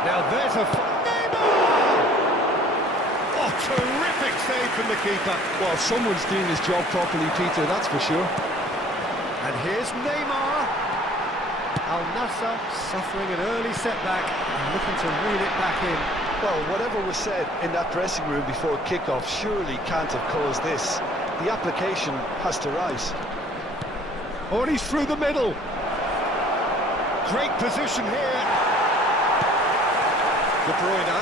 Now there's a... Neymar! Oh, terrific save from the keeper. Well, someone's doing his job properly, Peter, that's for sure. And here's Neymar. Al Nassr suffering an early setback and looking to reel it back in. Well, whatever was said in that dressing room before kick-off surely can't have caused this. The application has to rise. Oh, and he's through the middle. Great position here. De Bruyne.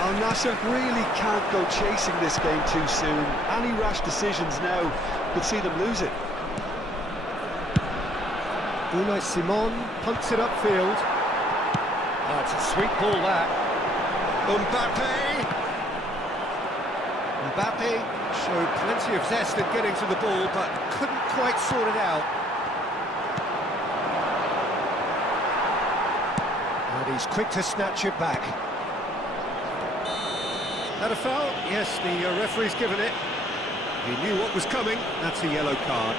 Al Nassr really can't go chasing this game too soon. Any rash decisions now could see them lose it. Unai Simon punts it upfield. Oh, it's a sweet ball, that. Mbappe showed plenty of zest in getting to the ball, but couldn't quite sort it out. And he's quick to snatch it back. Had a foul? Yes, the referee's given it. He knew what was coming. That's a yellow card.